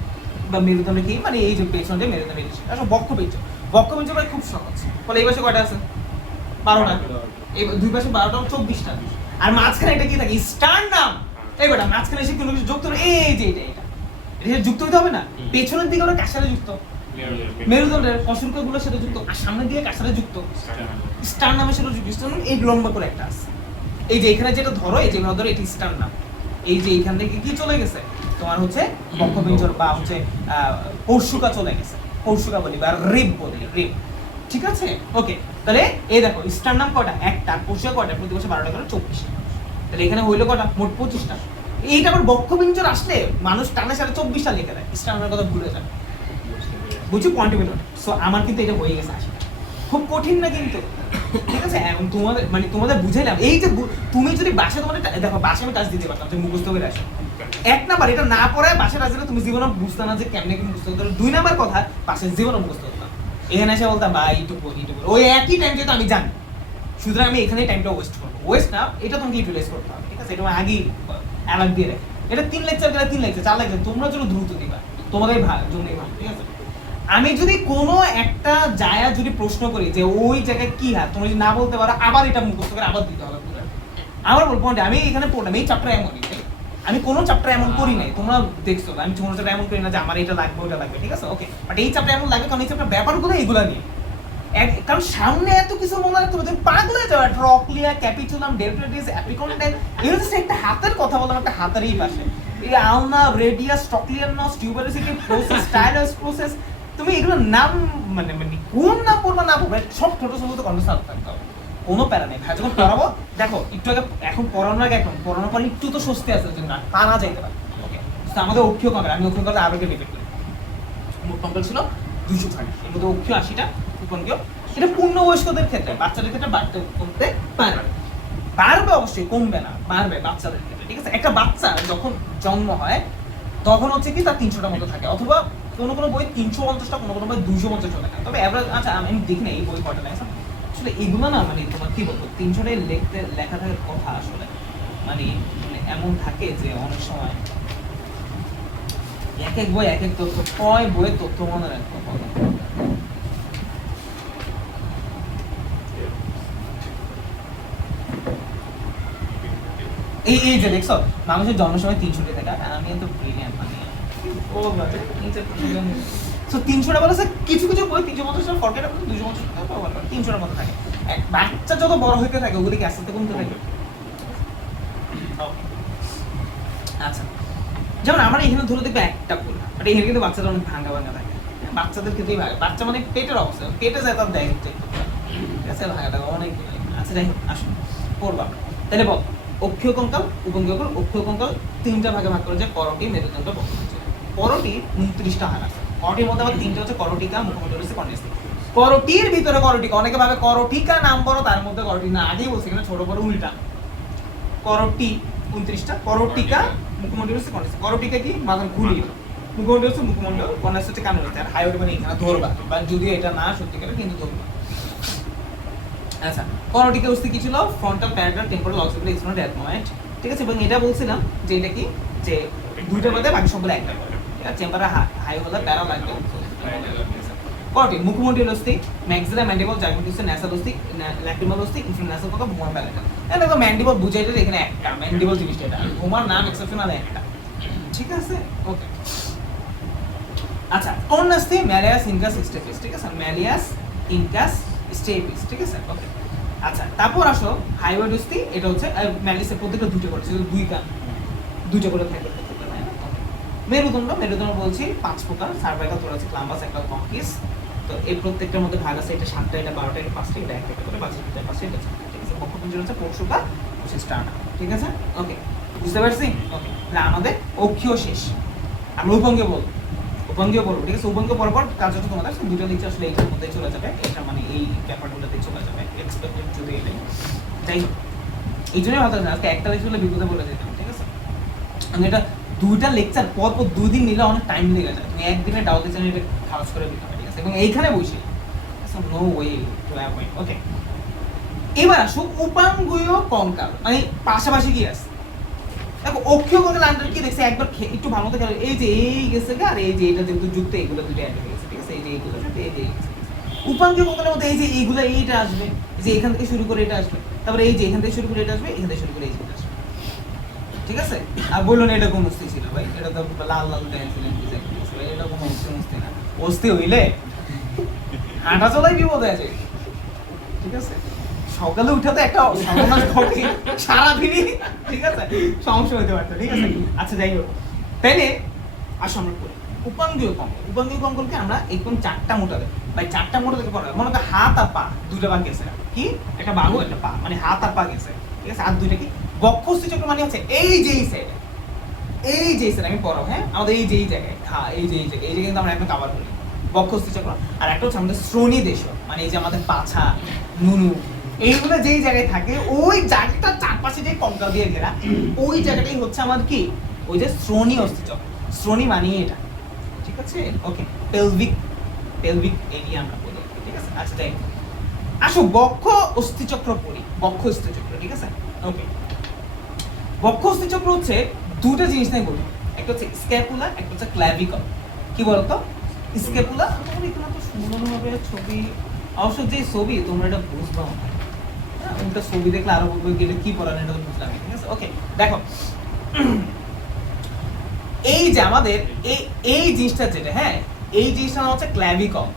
বা মেরুদণ্ড কি মানে এই যে পেছনে মেরুদণ্ড শেষ। আসলে বক্ষপিঞ্জ ভাই খুব সহজ। বলে এই পাশে কয়টা আছে? 12টা। এই দুই পাশে 12টা, 24টা। আর মাঝখানে এটা কি থাকে? স্টার্নাম। এই বেটা মাঝখানে এসে কোনো কিছু যুক্ত হলো, এই যে এটা যুক্ত হতে হবে না? পেছনের দিকে ওরা কার সাথে যুক্ত? মেরুদণ্ডের কশেরুকাগুলোর সাথে যুক্ত। আর সামনের দিকে কার সাথে যুক্ত? স্টার্নামের সাথে যুক্ত। স্টার্নাম এই লম্বা করে একটা আছে, এই যে এখানে যেটা ধরো, এই যে ধরো, এটি স্টার্নাম। এই যে এখান থেকে কি চলে গেছে তোমার হচ্ছে বক্ষপিঞ্জর, বা হচ্ছে পরশুকা চলে গেছে, পরশুকা বলি বা রিব বলি, রিব। ঠিক আছে, ওকে, তাহলে এই দেখো স্টার্নাম কয়টা? একটা। পরশুকা কয়টা? প্রতি বছর 12টা করে, 24টা। তাহলে এখানে হইলো কয়টা? মোট 25টা। এইটা আবার বক্ষপিঞ্জর আসলে মানুষ টানে সাথে 24টা লিখে দেয়, স্টার্নামের কথা ভুলে যায়। বুঝছো কোয়ান্টিমিটার? সো আমার কিন্তু এটা হয়ে গেছে 80টা। খুব কঠিন না কিন্তু, ঠিক আছে। এবং তোমাদের বুঝাইলাম, এই যে তুমি যদি বাসায় তোমাদের দেখো, বাসায় আমি কাজ দিতে পারতাম যে মুখস্থ করে আসো। 1 নাম্বার, এটা না পড়ে বাসায় আসলে তুমি জীবনে বুঝতে না যে কেমনে কি মুখস্থ করতে। 2 নাম্বার কথা, বাসায় জীবনে মুখস্থ করতাম। এখানে এসে বলতাম বা এইটুকু ওই একই টাইম যেহেতু আমি জানি, সুতরাং আমি এখানে টাইমটা ওয়েস্ট করবো। ওয়েস্ট না, এটা তোমাকে ইউটিলাইজ করতে হবে, ঠিক আছে। এটা আগেই অ্যালার্ট দিয়ে রাখি। এটা 3 লেকচার গেলে 3 লেকচার, 4 লেকচার, তোমরা যেন দ্রুত দিবা, তোমাদের জন্যই ভালো, ঠিক আছে। আমি যদি কোনো একটা জায়গা যদি প্রশ্ন করি যে ওই জায়গায় কি হয়, তোমরা যদি না বলতে পারো, আবার এটা মুখস্থ করে আবার দিতে হবে পুরো। আমার বলবো আমি এখানে পড়লাম, এই চ্যাপ্টার এমনই, আমি কোনো চ্যাপ্টার এমন করি নাই, তোমরা দেখছো আমি কোনো চ্যাপ্টার এমন করি না যে আমার এটা লাগবে ওটা লাগবে, ঠিক আছে। ওকে, বাট এই চ্যাপ্টার এমন লাগবে কারণ এই চ্যাপ্টার ব্যাপারগুলো এইগুলো নিয়ে, কারণ সামনে এত কিছু মনে রাখতে হবে, তুমি পাগল হয়ে যাবে। ট্রক্লিয়া, ক্যাপিচুলাম, ডেলটোইডিস, অ্যাপিকন্ডাইল, এগুলো জাস্ট একটা হাতের কথা বললাম, একটা হাতেরই পাশে। এই ulna, radius, trochlear notch, tuberosity, process, styloid process, তুমি এগুলো নাম মানে কোন নাম পড়বা না পড়বে, সব ছোট ছোট কন্ডিশন থাকতে হবে, কোনো প্যারা নেই। ভাই যখন পড়াবো, দেখো একটু আগে, এখন পড়ানোর আগে, এখন পড়ানোর পর একটু তো স্বস্তি আছে যে না টানা যাইতে পারে। ওকে, তো আমাদের অক্ষীয় কমের, আমি অক্ষীয় কমের আবেগে বেঁধে করি, মোট কম্পেল ছিল 260, এর মধ্যে অক্ষীয় 80টা, উপনকীয়। এটা পূর্ণবয়স্কদের ক্ষেত্রে, বাচ্চাদের ক্ষেত্রে বাড়তে কমতে পারবে অবশ্যই, কমবে না, বাড়বে বাচ্চাদের ক্ষেত্রে, ঠিক আছে। একটা বাচ্চা যখন জন্ম হয় তখন হচ্ছে কি তার 300টার মতো থাকে, অথবা কোনো কোনো বই 350টা, কোনো কোনো বই 250টা থাকে, তবে অ্যাভারেজ। আচ্ছা, আমি দেখি না এই বই কটা লাগে আসলে, এগুলো না মানে তোমার কি বলবো, 300টাই লেখা থাকার কথা আসলে, মানে এমন থাকে যে অনেক সময় এক এক বই এক এক তথ্য, কয় বইয়ের তথ্য মনে রাখতে হবে। এই যে দেখছো, মানুষের জন্মের সময় 300টা থাকে, আর আমি এত ব্রিলিয়ান্ট মানে ও বাবা, 300টা বলেছে, কিছু কিছু বই 350টা, 40টা, 250টা, 300টার মতো থাকে। এক বাচ্চা যত বড় হইতে থাকে, ওগুলি কি আস্তে আস্তে কমতে থাকে। আচ্ছা, যেমন আমরা এখানে ধরে দেখবে একটা বই, বাট এখানে কিন্তু বাচ্চাদের অনেক ভাঙা ভাঙা থাকে, বাচ্চাদের ক্ষেত্রেই ভাঙে। বাচ্চা মানে পেটের অবস্থা, পেটে যায় তার দেয়, ঠিক আছে, ভাঙা টাকা অনেক। আচ্ছা, যাই হোক, আসুন পড়বা। তাহলে বল, অক্ষীয় কঙ্কাল, উপঙ্কীয় কঙ্কাল। অক্ষীয় কঙ্কাল 3টা ভাগে ভাগ করেছে, করটি, মেরুদণ্ড, বক্ষপিঞ্জ। করটি 29টা হাড় আছে, করটির মধ্যে আবার 3টা হচ্ছে করটিকা, মুখমণ্ডল, কর্নেস। করটির ভিতরে করটিকা, অনেকে ভাবে করটিকা নাম বড়, তার মধ্যে করটি না, আগেই বলছি এখানে ছোট বড় উল্টা। করটি 29টা, করটিকা, মুখমণ্ডল, কর্নেস। করটিকা কি? মাথার খুলি, মুখমণ্ডল হচ্ছে মুখমণ্ডল, কর্নেস হচ্ছে কানের ভিতরে, আর হাইওয়ে মানে এখানে ধরবা, বা যদিও এটা না সত্যিকারের, কিন্তু ধরবা। আচ্ছা, করটিকা অস্থি কি ছিল? Frontal, parietal, temporal, occipital, external, deltoid, ঠিক আছে। এবং এটা বলছিলাম যে এটা কি, যে দুইটার মধ্যে বাকি সবগুলো একটা করে, ঠিক আছে। টেম্পোরাল হাই হলে প্যারা লাগবে, কয়টি? মুখমণ্ডলীয় অস্থি, ম্যাক্সিলা, ম্যান্ডিবল, জাইগোমাটিস, ন্যাসাল অস্থি, ল্যাক্রিমাল অস্থি, ইনফ্রান্যাসাল কথা, ভুমার প্যালেটাল। এটা তো ম্যান্ডিবল বুঝাইতে এখানে একটা ম্যান্ডিবল জিনিসটা এটা। ভুমার নাম এক্সেপশনাল একটা। ঠিক আছে? ওকে। আচ্ছা, কোন অস্থি? ম্যালিয়াস ইনকাস স্টেপিস, ঠিক আছে? ম্যালিয়াস ইনকাস স্টেপিস, ঠিক আছে? ওকে। আচ্ছা, তারপর আসো হাইওয়েড অস্থি, এটা হচ্ছে ম্যালিসের প্রত্যেকটা দুটো করে, শুধু দুইটা করে থাকে প্রত্যেকটা, তাই না? Okay. মেরুদণ্ড বলছি 5 প্রকার, সার্ভাইকাল, থোরাসিক, লাম্বাস, একটা কনকিস। তো এই প্রত্যেকটার মধ্যে ভাগ আছে, এটা 7টা, এটা 12টা, এটা 5টা, এটা একটা করে, বাকি 5টা, এটা 4টা, ঠিক আছে? বক্ষপিঞ্জর হচ্ছে পরশুকা, স্টার্না, ঠিক আছে? ওকে, বুঝতে পারছি? ওকে, তাহলে আমাদের অক্ষীয় শেষ, আমরা উপঙ্গীয় বলবো, ঠিক আছে? উপঙ্গীয় পরপর কাজ হচ্ছে তোমাদের দুটো লিখছে, আসলে এইটার মধ্যে চলে যাবে, এটা মানে এই ব্যাপারগুলোতে চলে যাবে, এক্সপেক্টেড যদি এটাই। যাই হোক, এই জন্যই হয়তো আজকে একটা লেকচার বিপদে বলে যেতাম, ঠিক আছে? আমি এটা দুইটা লেকচার পরপর 2 দিন নিলে অনেক টাইম লেগে যায়, তুমি একদিনে ডাউট লেকচার এটা খারাপ করে দিতে হবে, ঠিক আছে? এবং এইখানে বসে নো ওয়ে টু অ্যাভয়েড। ওকে, এবার আসো উপাঙ্গীয় কঙ্কাল, মানে পাশাপাশি কি আছে? দেখো অক্ষীয় কঙ্কাল আন্ডার কি দেখছে, একবার একটু ভালো মতো খেয়াল, এই যে এই গেছে আর এই যে এটা যেহেতু যুক্ত, এগুলো দুটো অ্যাড হয়ে গেছে, ঠিক আছে? এই যে এইগুলো সাথে এই যে উপাঙ্গীয় কঙ্কালের মধ্যে এই যে এইগুলো, এইটা আসবে, এই যে এখান থেকে শুরু করে এটা আসবে, তারপরে এই যে এখান থেকে শুরু করে এটা আসবে, এখান থেকে শুরু করে এই যে এটা আসবে, ঠিক আছে? আর বললো না এটা কোন অস্থি ছিল ভাই, এটা তো লাল লাল ড্যান্সিলেন ডিজাইন, এটা কোনো অস্থি না। অস্থি হইলে হাঁটা চলাই বিপদ আছে, ঠিক আছে? সকালে উঠাতে একটা সর্বনাশ ঘটে, সারাদিনই, ঠিক আছে? সমস্যা হতে পারতো, ঠিক আছে? আচ্ছা, যাই হোক, তাইলে আসো আমরা করি উপাঙ্গীয় কঙ্কলকে আমরা এরকম 4টা মোটা দেয়, ভাই 4টা মোটা থেকে পড়া, মনে করো হাত আর পা দুইটা ভাগ গেছে, কি একটা বাহু একটা পা, মানে হাত আর পা গেছে, ঠিক আছে? আর দুইটা কি বক্ষস্থ চক্র, মানে হচ্ছে এই যে এই সাইডে, আমি পড়াবো, হ্যাঁ? আমাদের এই যে এই জায়গায় এই যে এই জায়গায় কিন্তু আমরা একদম কভার করি বক্ষস্থ চক্র। আর একটা হচ্ছে আমাদের শ্রোণী দেশ, মানে এই যে আমাদের পাছা, নুনু, এইগুলো যেই জায়গায় থাকে, ওই জায়গাটা চারপাশে যে কঙ্কাল দিয়ে ঘেরা, ওই জায়গাটাই হচ্ছে আমার কি, ওই যে শ্রোণী অস্থিচক্র। শ্রোণী মানে এটা, ঠিক আছে? ওকে, পেলভিক এরিয়া আমরা বলি, ঠিক আছে? আচ্ছা, যাই আসো বক্ষ অস্থিচক্র পড়ি, বক্ষ অস্থিচক্র, ঠিক আছে? ওকে, বক্ষ অস্থিচক্র হচ্ছে দুটো জিনিস নিয়ে গঠিত, একটা হচ্ছে স্ক্যাপুলা, একটা হচ্ছে ক্ল্যাভিকল। কি বলতো? স্ক্যাপুলা, তোমার এখানে তো সুন্দরভাবে ছবি, অবশ্য যে ছবি তোমরা এটা বুঝবা না, হ্যাঁ? ওটা ছবি দেখলে আরো বলবে গেলে কি পড়ানো, এটা তো বুঝলাম, ঠিক আছে? ওকে, দেখো এই যে আমাদের এই জিনিসটা যেটা, হ্যাঁ, এই জিনিসটার নাম হচ্ছে ক্ল্যাভিকল,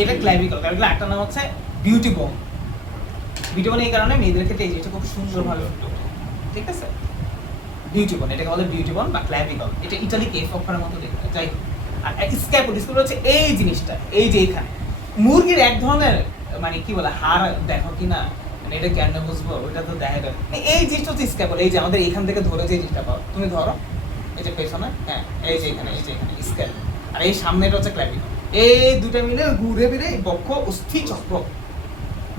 এটা ক্ল্যাভিকল একটা নাম হচ্ছে বিউটি বোন। বিউটি বোন এই কারণে মেয়েদের ক্ষেত্রে এই জিনিসটা খুব সুন্দরভাবে ফুটে ওঠে, ঠিক আছে? বিউটি বোন, এটাকে বলে বিউটি বোন বা ক্ল্যাভিকল, এটা ইটালিক এফ অক্ষরের মতো দেখতে, যাই হোক। আর স্ক্যাপুলা হচ্ছে এই জিনিসটা, এই যে এখানে মুরগির এক ধরনের, মানে কি বলে, হাড় দেখো কি না, মানে এটা কেন বুঝবো, ওটা তো দেখা যায়, এই জিনিসটা হচ্ছে স্ক্যাপুলা, এই যে আমাদের এখান থেকে ধরে যে জিনিসটা পাও, তুমি ধরো এই যে পেছনে, হ্যাঁ, এই যে এখানে স্ক্যাপুলা, আর এই সামনেটা হচ্ছে ক্ল্যাভিকল, এই দুটো মিলে ঘুরে ফিরে বক্ষ অস্থি চক্র,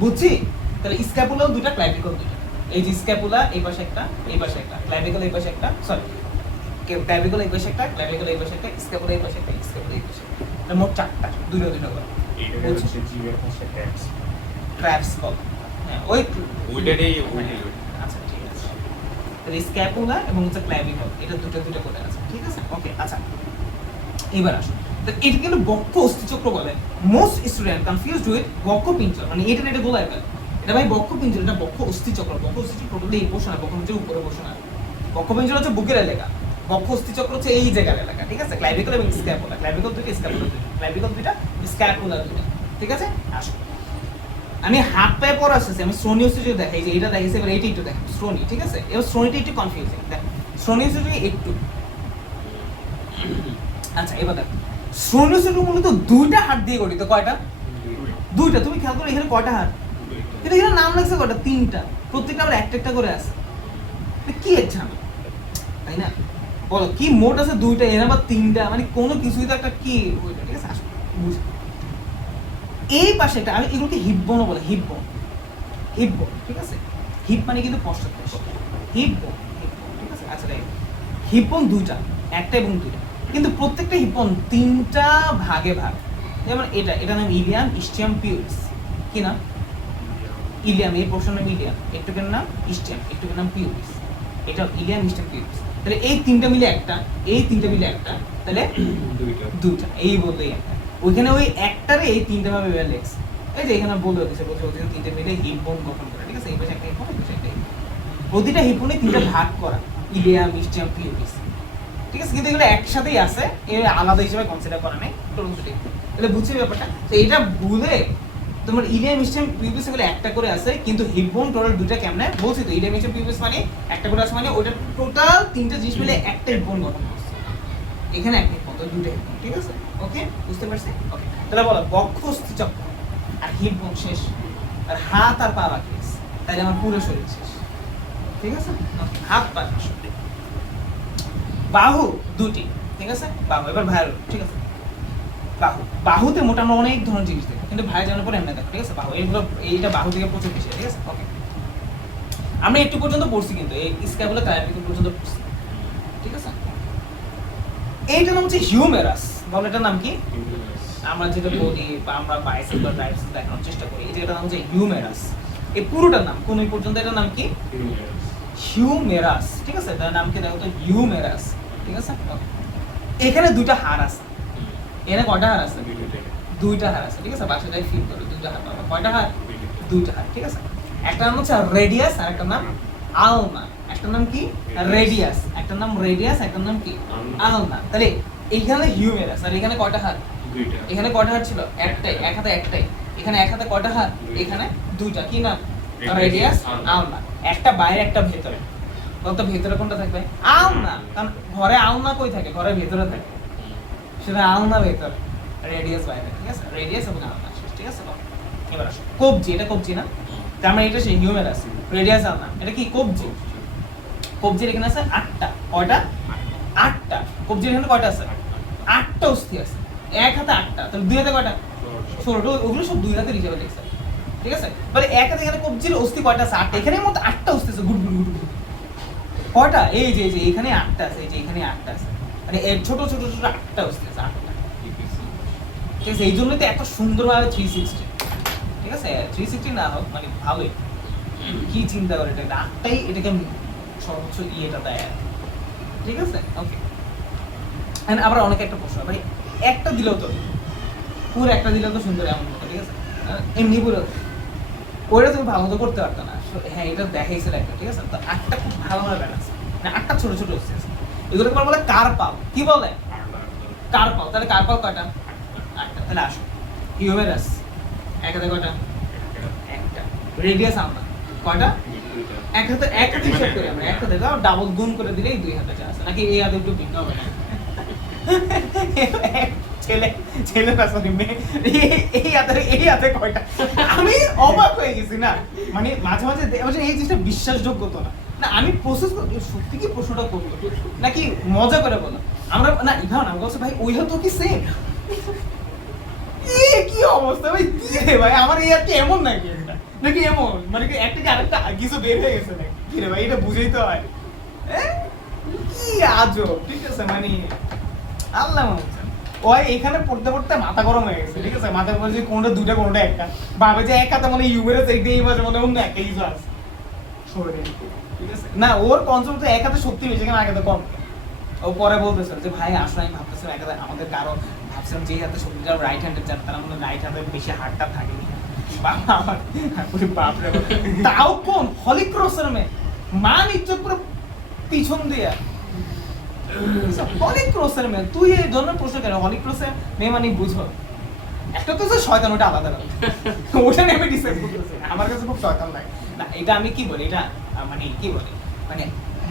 বুঝছি? তাহলে স্ক্যাপুলাও দুটো, ক্ল্যাভিকল দুটো, এই যে স্ক্যাপুলা এই পাশে একটা, এই পাশে একটা, ক্ল্যাভিকল এই পাশে একটা, সরি ক্ল্যাভিকল এই পাশে একটা, ক্ল্যাভিকল এই পাশে একটা, স্ক্যাপুলা এই পাশে একটা, স্ক্যাপুলা এই পাশে একটা, তাহলে মোট 4টা, দুটো করে। এইটা হচ্ছে জিভের পাশে ট্যাক্স। ট্র্যাপস বল, হ্যাঁ, ওই ওইটারই আচ্ছা, ঠিক আছে। তাহলে স্ক্যাপুলা এবং হচ্ছে ক্ল্যাভিকল, এটা দুটো করে আছে, ঠিক আছে? ওকে, আচ্ছা, এবার আসো, তো এটা কিন্তু বক্ষ অস্থিচক্র বলে। মোস্ট স্টুডেন্ট কনফিউজড উইথ বক্ষ পিঞ্জর, মানে এটা গোলায় ফেলে, এটা ভাই বক্ষ পিঞ্জর, এটা বক্ষ অস্থিচক্র। বক্ষ অস্থিচক্র টোটালি এই পোর্শন, বক্ষ পিঞ্জর উপরে পোর্শন, বক্ষ পিঞ্জর হচ্ছে বুকের এলাকা, বক্ষ অস্থিচক্র হচ্ছে এই জায়গার এলাকা, ঠিক আছে? ক্ল্যাভিকল এবং স্ক্যাপুলা, ক্ল্যাভিকল দুটো, স্ক্যাপুলা দুটো, ক্ল্যাভিকল দুটো, স্ক্যাপুলা দুটো, ঠিক আছে? আসো, আমি হাত পায়ে পড়া আসছে, আমি শ্রোণী অস্থিচক্র দেখাই, যে এটা দেখাইছে, এবার এইটা একটু দেখো, শ্রোণী, ঠিক আছে? এবার শ্রোণীটা একটু কনফিউজিং, দেখ শ্রোণী অস্থিচক্র একটু, আচ্ছা, এবার দেখো শ্রোণী অস্থিচক্র মূলত দুইটা হাত দিয়ে গঠিত, কয়টা? দুইটা। তুমি খেয়াল করো এখানে কয়টা হাত, কিন্তু এখানে নাম লাগছে কয়টা? 3টা, প্রত্যেকটা আবার একটা করে আছে, কি একটা, তাই না? বলো কি মোট আছে 2টা, এর আবার 3টা, মানে কোনো কিছুই তো একটা কি ওইটা, ঠিক আছে? আসো বুঝো, এই পাশে একটা, আমি এগুলোকে হিপ বোনও বলে, হিপ বোন, ঠিক আছে? হিপ মানে কিন্তু পশ্চাৎ, হিপ বোন, ঠিক আছে? আচ্ছা, হিপ বোন 2টা, একটা এবং 2টা, কিন্তু প্রত্যেকটা হিপ বোন 3টা ভাগে ভাগ। যেমন এটা নাম ইলিয়াম, ইস্টিয়াম, পিউরিস। কি নাম? ইলিয়াম, এই পোর্শন নাম ইলিয়াম, একটুকের নাম ইস্টিয়াম, একটুকের নাম পিউরিস। এটা ইলিয়াম, ইস্টিয়াম, পিউরিস। তাহলে এই 3টা মিলে একটা, এই 3টা মিলে একটা, তাহলে 2টা, এই বলতেই একটা। ওইখানে ওই একটারে এই তিনটে ভাবে লেগস, এই যে এখানে বলে দিচ্ছে বলছে ওদের তিনটে মিলে হিপ বোন গঠন করে, ঠিক আছে? এই পাশে একটা হিপ বোন, এই পাশে একটা hip bone। প্রতিটা হিপ বোনে তিনটা ভাগ করা, ইলিয়া, মিস্টিয়াম, পিউবিস, ঠিক আছে? কিন্তু এগুলো একসাথেই আছে, এর আলাদা হিসেবে কনসিডার করা নেই, টোটালি এটা বুঝছি ব্যাপারটা। তো এটা ভুলে তোমার ইলিয়া, মিস্টিয়াম, পিউবিস এগুলো একটা করে আছে, কিন্তু হিপ বোন টোটাল দুইটা কেমনে বলছি তো, ইলিয়া, মিস্টিয়াম, পিউবিস মানে একটা করে আছে, মানে ওটা টোটাল তিনটা জিনিস মিলে একটা হিপ বোন গঠন করছে। এখানে একটা হিপ বোন, তো দুটো হিপ বোন, ঠিক আছে? ওকে, বুঝতে পারছি? ওকে, তাহলে বলো বক্ষ, অস্থি চক্র আর হিপ বোন শেষ, আর হাত আর পা বাকি আছে, তাহলে আমার পুরো শরীর শেষ, ঠিক আছে? Okay, হাত পা শেষ। বাহু দুটি, ঠিক আছে? বাহু এবার ভাইয়ের, ঠিক আছে? বাহু, বাহুতে মোটামুটি অনেক ধরনের জিনিস দেখো, কিন্তু ভাই জানার পরে এমনি দেখো, ঠিক আছে? বাহু এইগুলো, এইটা বাহু থেকে প্রচুর বেশি, ঠিক আছে? ওকে, আমরা একটু পর্যন্ত পড়ছি, কিন্তু এই স্ক্যাপুলা ক্লাভিকুলার পর্যন্ত পড়ছি, ঠিক আছে? এইটার নাম হচ্ছে হিউমেরাস। বল এটার নাম কি? আমরা যেটা বলি বা আমরা বাইসেপ বা ট্রাইসেপ দেখানোর চেষ্টা করি, এই যে এটার নাম হচ্ছে হিউমেরাস। এই পুরোটার নাম কোন এই পর্যন্ত এটার নাম কি? হিউমেরাস, ঠিক আছে? তার নাম কি দেখো তো, হিউমেরাস, ঠিক আছে? Okay. এখানে দুইটা হাড় আছে, এখানে কয়টা হাড় আছে? দুইটা হাড় আছে, ঠিক আছে? বাসাটাই ফিল করো, দুইটা হাড় পাবা। কয়টা হাড়? দুইটা হাড়, ঠিক আছে? একটা নাম হচ্ছে রেডিয়াস আর একটা নাম আলনা। একটা নাম কি? রেডিয়াস, একটা নাম রেডিয়াস, একটা নাম কি? আলনা। তাহলে এইখানে হিউমেরাস, আর এখানে কয়টা হাড়? এখানে কয়টা হাড় ছিল? একটাই, এক হাতে একটাই। এখানে এক হাতে কয়টা হাড়? এখানে দুইটা। কি নাম? রেডিয়াস, আলনা। একটা বাইরে, একটা ভেতরে। বলতো ভেতরে কোনটা থাকবে? আলনা। কারণ ঘরে আলনা কই থাকে? ঘরের ভেতরে থাকে, সেটা আলনা ভেতরে, রেডিয়াস বাইরে, ঠিক আছে? রেডিয়াস এবং আলনা শেষ, ঠিক আছে? এবার আসো কবজি, এটা কবজি না? তার মানে এটা সেই হিউমেরাস, রেডিয়াস, আলনা, এটা কি? কবজি। কবজির এখানে আছে আটটা, কয়টা? আটটা। কবজির এখানে কয়টা আছে? আটটা অস্থি আছে, এক হাতে আটটা, তাহলে দুই হাতে কয়টা? 16। ওগুলো সব দুই হাতের হিসেবে দেখছে, ঠিক আছে? বলে এক হাতে এখানে কবজির অস্থি কয়টা আছে? আটটা। এখানে মতো আটটা অস্থি আছে, গুড গুড গুড গুড। কয়টা? এই যে এই যে এখানে আটটা আছে, এই যে এখানে আটটা আছে, মানে এর ছোট ছোট ছোট আটটা অস্থি আছে, আটটা, ঠিক আছে? এই জন্যই তো এত সুন্দরভাবে 360, ঠিক আছে? 360 না হোক মানে ভালোই, কি চিন্তা করে এটা আটটাই এটাকে সর্বোচ্চ ইয়েটা দেয়, ঠিক আছে? ওকে, আবার অনেকে একটা প্রশ্ন, ভাই একটা দিলেও তো, পুরো একটা দিলেও তো সুন্দর এমন হতো, ঠিক আছে? এমনি পুরো ওইটা তুমি ভালো মতো করতে পারতো না। হ্যাঁ, এটা দেখাইছিল একটা, ঠিক আছে? তো আটটা খুব ভালোভাবে ব্যালেন্স, মানে আটটা ছোট ছোট হচ্ছে, এগুলোকে বলে কার্পাল। কি বলে? কার্পাল। তাহলে কার্পাল কয়টা? আটটা। তাহলে আসো হিউমেরাস, এক হাতে কয়টা? একটা। রেডিয়াস আলনা কয়টা? এক হাতে, এক হাতে হিসাব করি আমরা, এক হাতে দাও, ডাবল গুণ করে দিলেই দুই হাতে আছে, নাকি এই হাতে একটু ভিন্ন হবে না? ছেলে ছেলে না, সরি মেয়ে, এই হাতে কয়টা? আমি অবাক হয়ে গেছি না, মানে মাঝে মাঝে এই জিনিসটা বিশ্বাসযোগ্য তো না। না আমি প্রসেস সত্যি কি প্রশ্নটা করবো নাকি মজা করে বলো? আমরা না ইভান আমি বলছি ভাই ওই হতো কি সেম, কি অবস্থা ভাই, দিয়ে ভাই আমার এই আর কি এমন নাকি একটা, নাকি এমন মানে কি একটা কি আরেকটা কিছু বের হয়ে গেছে নাকি? কি রে ভাই, এটা বুঝেই তো হয়, কি আজব, ঠিক আছে? মানে আল্লাহ মানছে ওই এখানে পড়তে পড়তে মাথা গরম হয়ে গেছে, ঠিক আছে? মাথা গরম যে কোনটা দুইটা কোনটা একটা, ভাবে যে এক হাতে মানে ইউমেরাস এইটা, এই মাঝে মনে অন্য একটা কিছু আছে, ঠিক আছে? না ওর কনসেপ্ট এক হাতে সত্যি হয়েছে, কেন এক হাতে কম। ও পরে বলতেছে যে ভাই আসলে আমি ভাবতেছিলাম এক হাতে আমাদের কারো, ভাবছিলাম যে হাতে সত্যি যারা রাইট হ্যান্ডের যারা তারা মনে রাইট হাতে বেশি হাতটা থাকেনি। বাবা আমার বাপরে, তাও কোন হলিক্রসের মেয়ে মান ইজ্জত পুরো পিছন দিয়া, হলিক্রসের মেয়ে। তুই এই ধরনের প্রশ্ন কেন? হলিক্রসের মেয়ে মানে বুঝো একটা তো শয়তান, ওটা আলাদা কথা, ওটা আমি ডিসাইড করতেছি, আমার কাছে খুব শয়তান লাগে না। এটা আমি কি বলি, এটা মানে কি বলি, মানে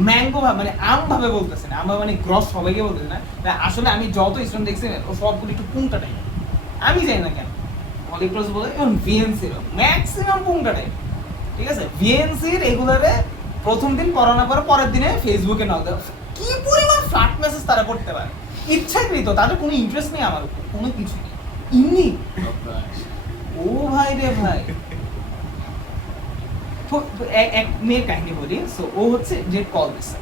ম্যাঙ্গো ভাবে, মানে আম ভাবে বলতেছে না, আমরা মানে গ্রস সবাইকে বলতেছে না। আসলে আমি যত স্টুডেন্ট দেখছি ও সবগুলো একটু পুংটাটাই, আমি জানি না কেন হলিক্রস বলে, এবং ভিএনসির ম্যাক্সিমাম পুংটাটাই, ঠিক আছে? ভিএনসির এগুলারে প্রথম দিন পড়ানোর পরে পরের দিনে ফেসবুকে নক দেয়, কি পরিমাণ ফ্ল্যাট মেসেজ তারা করতে পারে ইচ্ছাকৃত, তাদের কোনো ইন্টারেস্ট নেই আমার উপর, কোনো কিছু নেই, ইমনি। ও ভাই রে ভাই, এক মেয়ের কাহিনী বলি। সো ও হচ্ছে যে কল দিচ্ছে,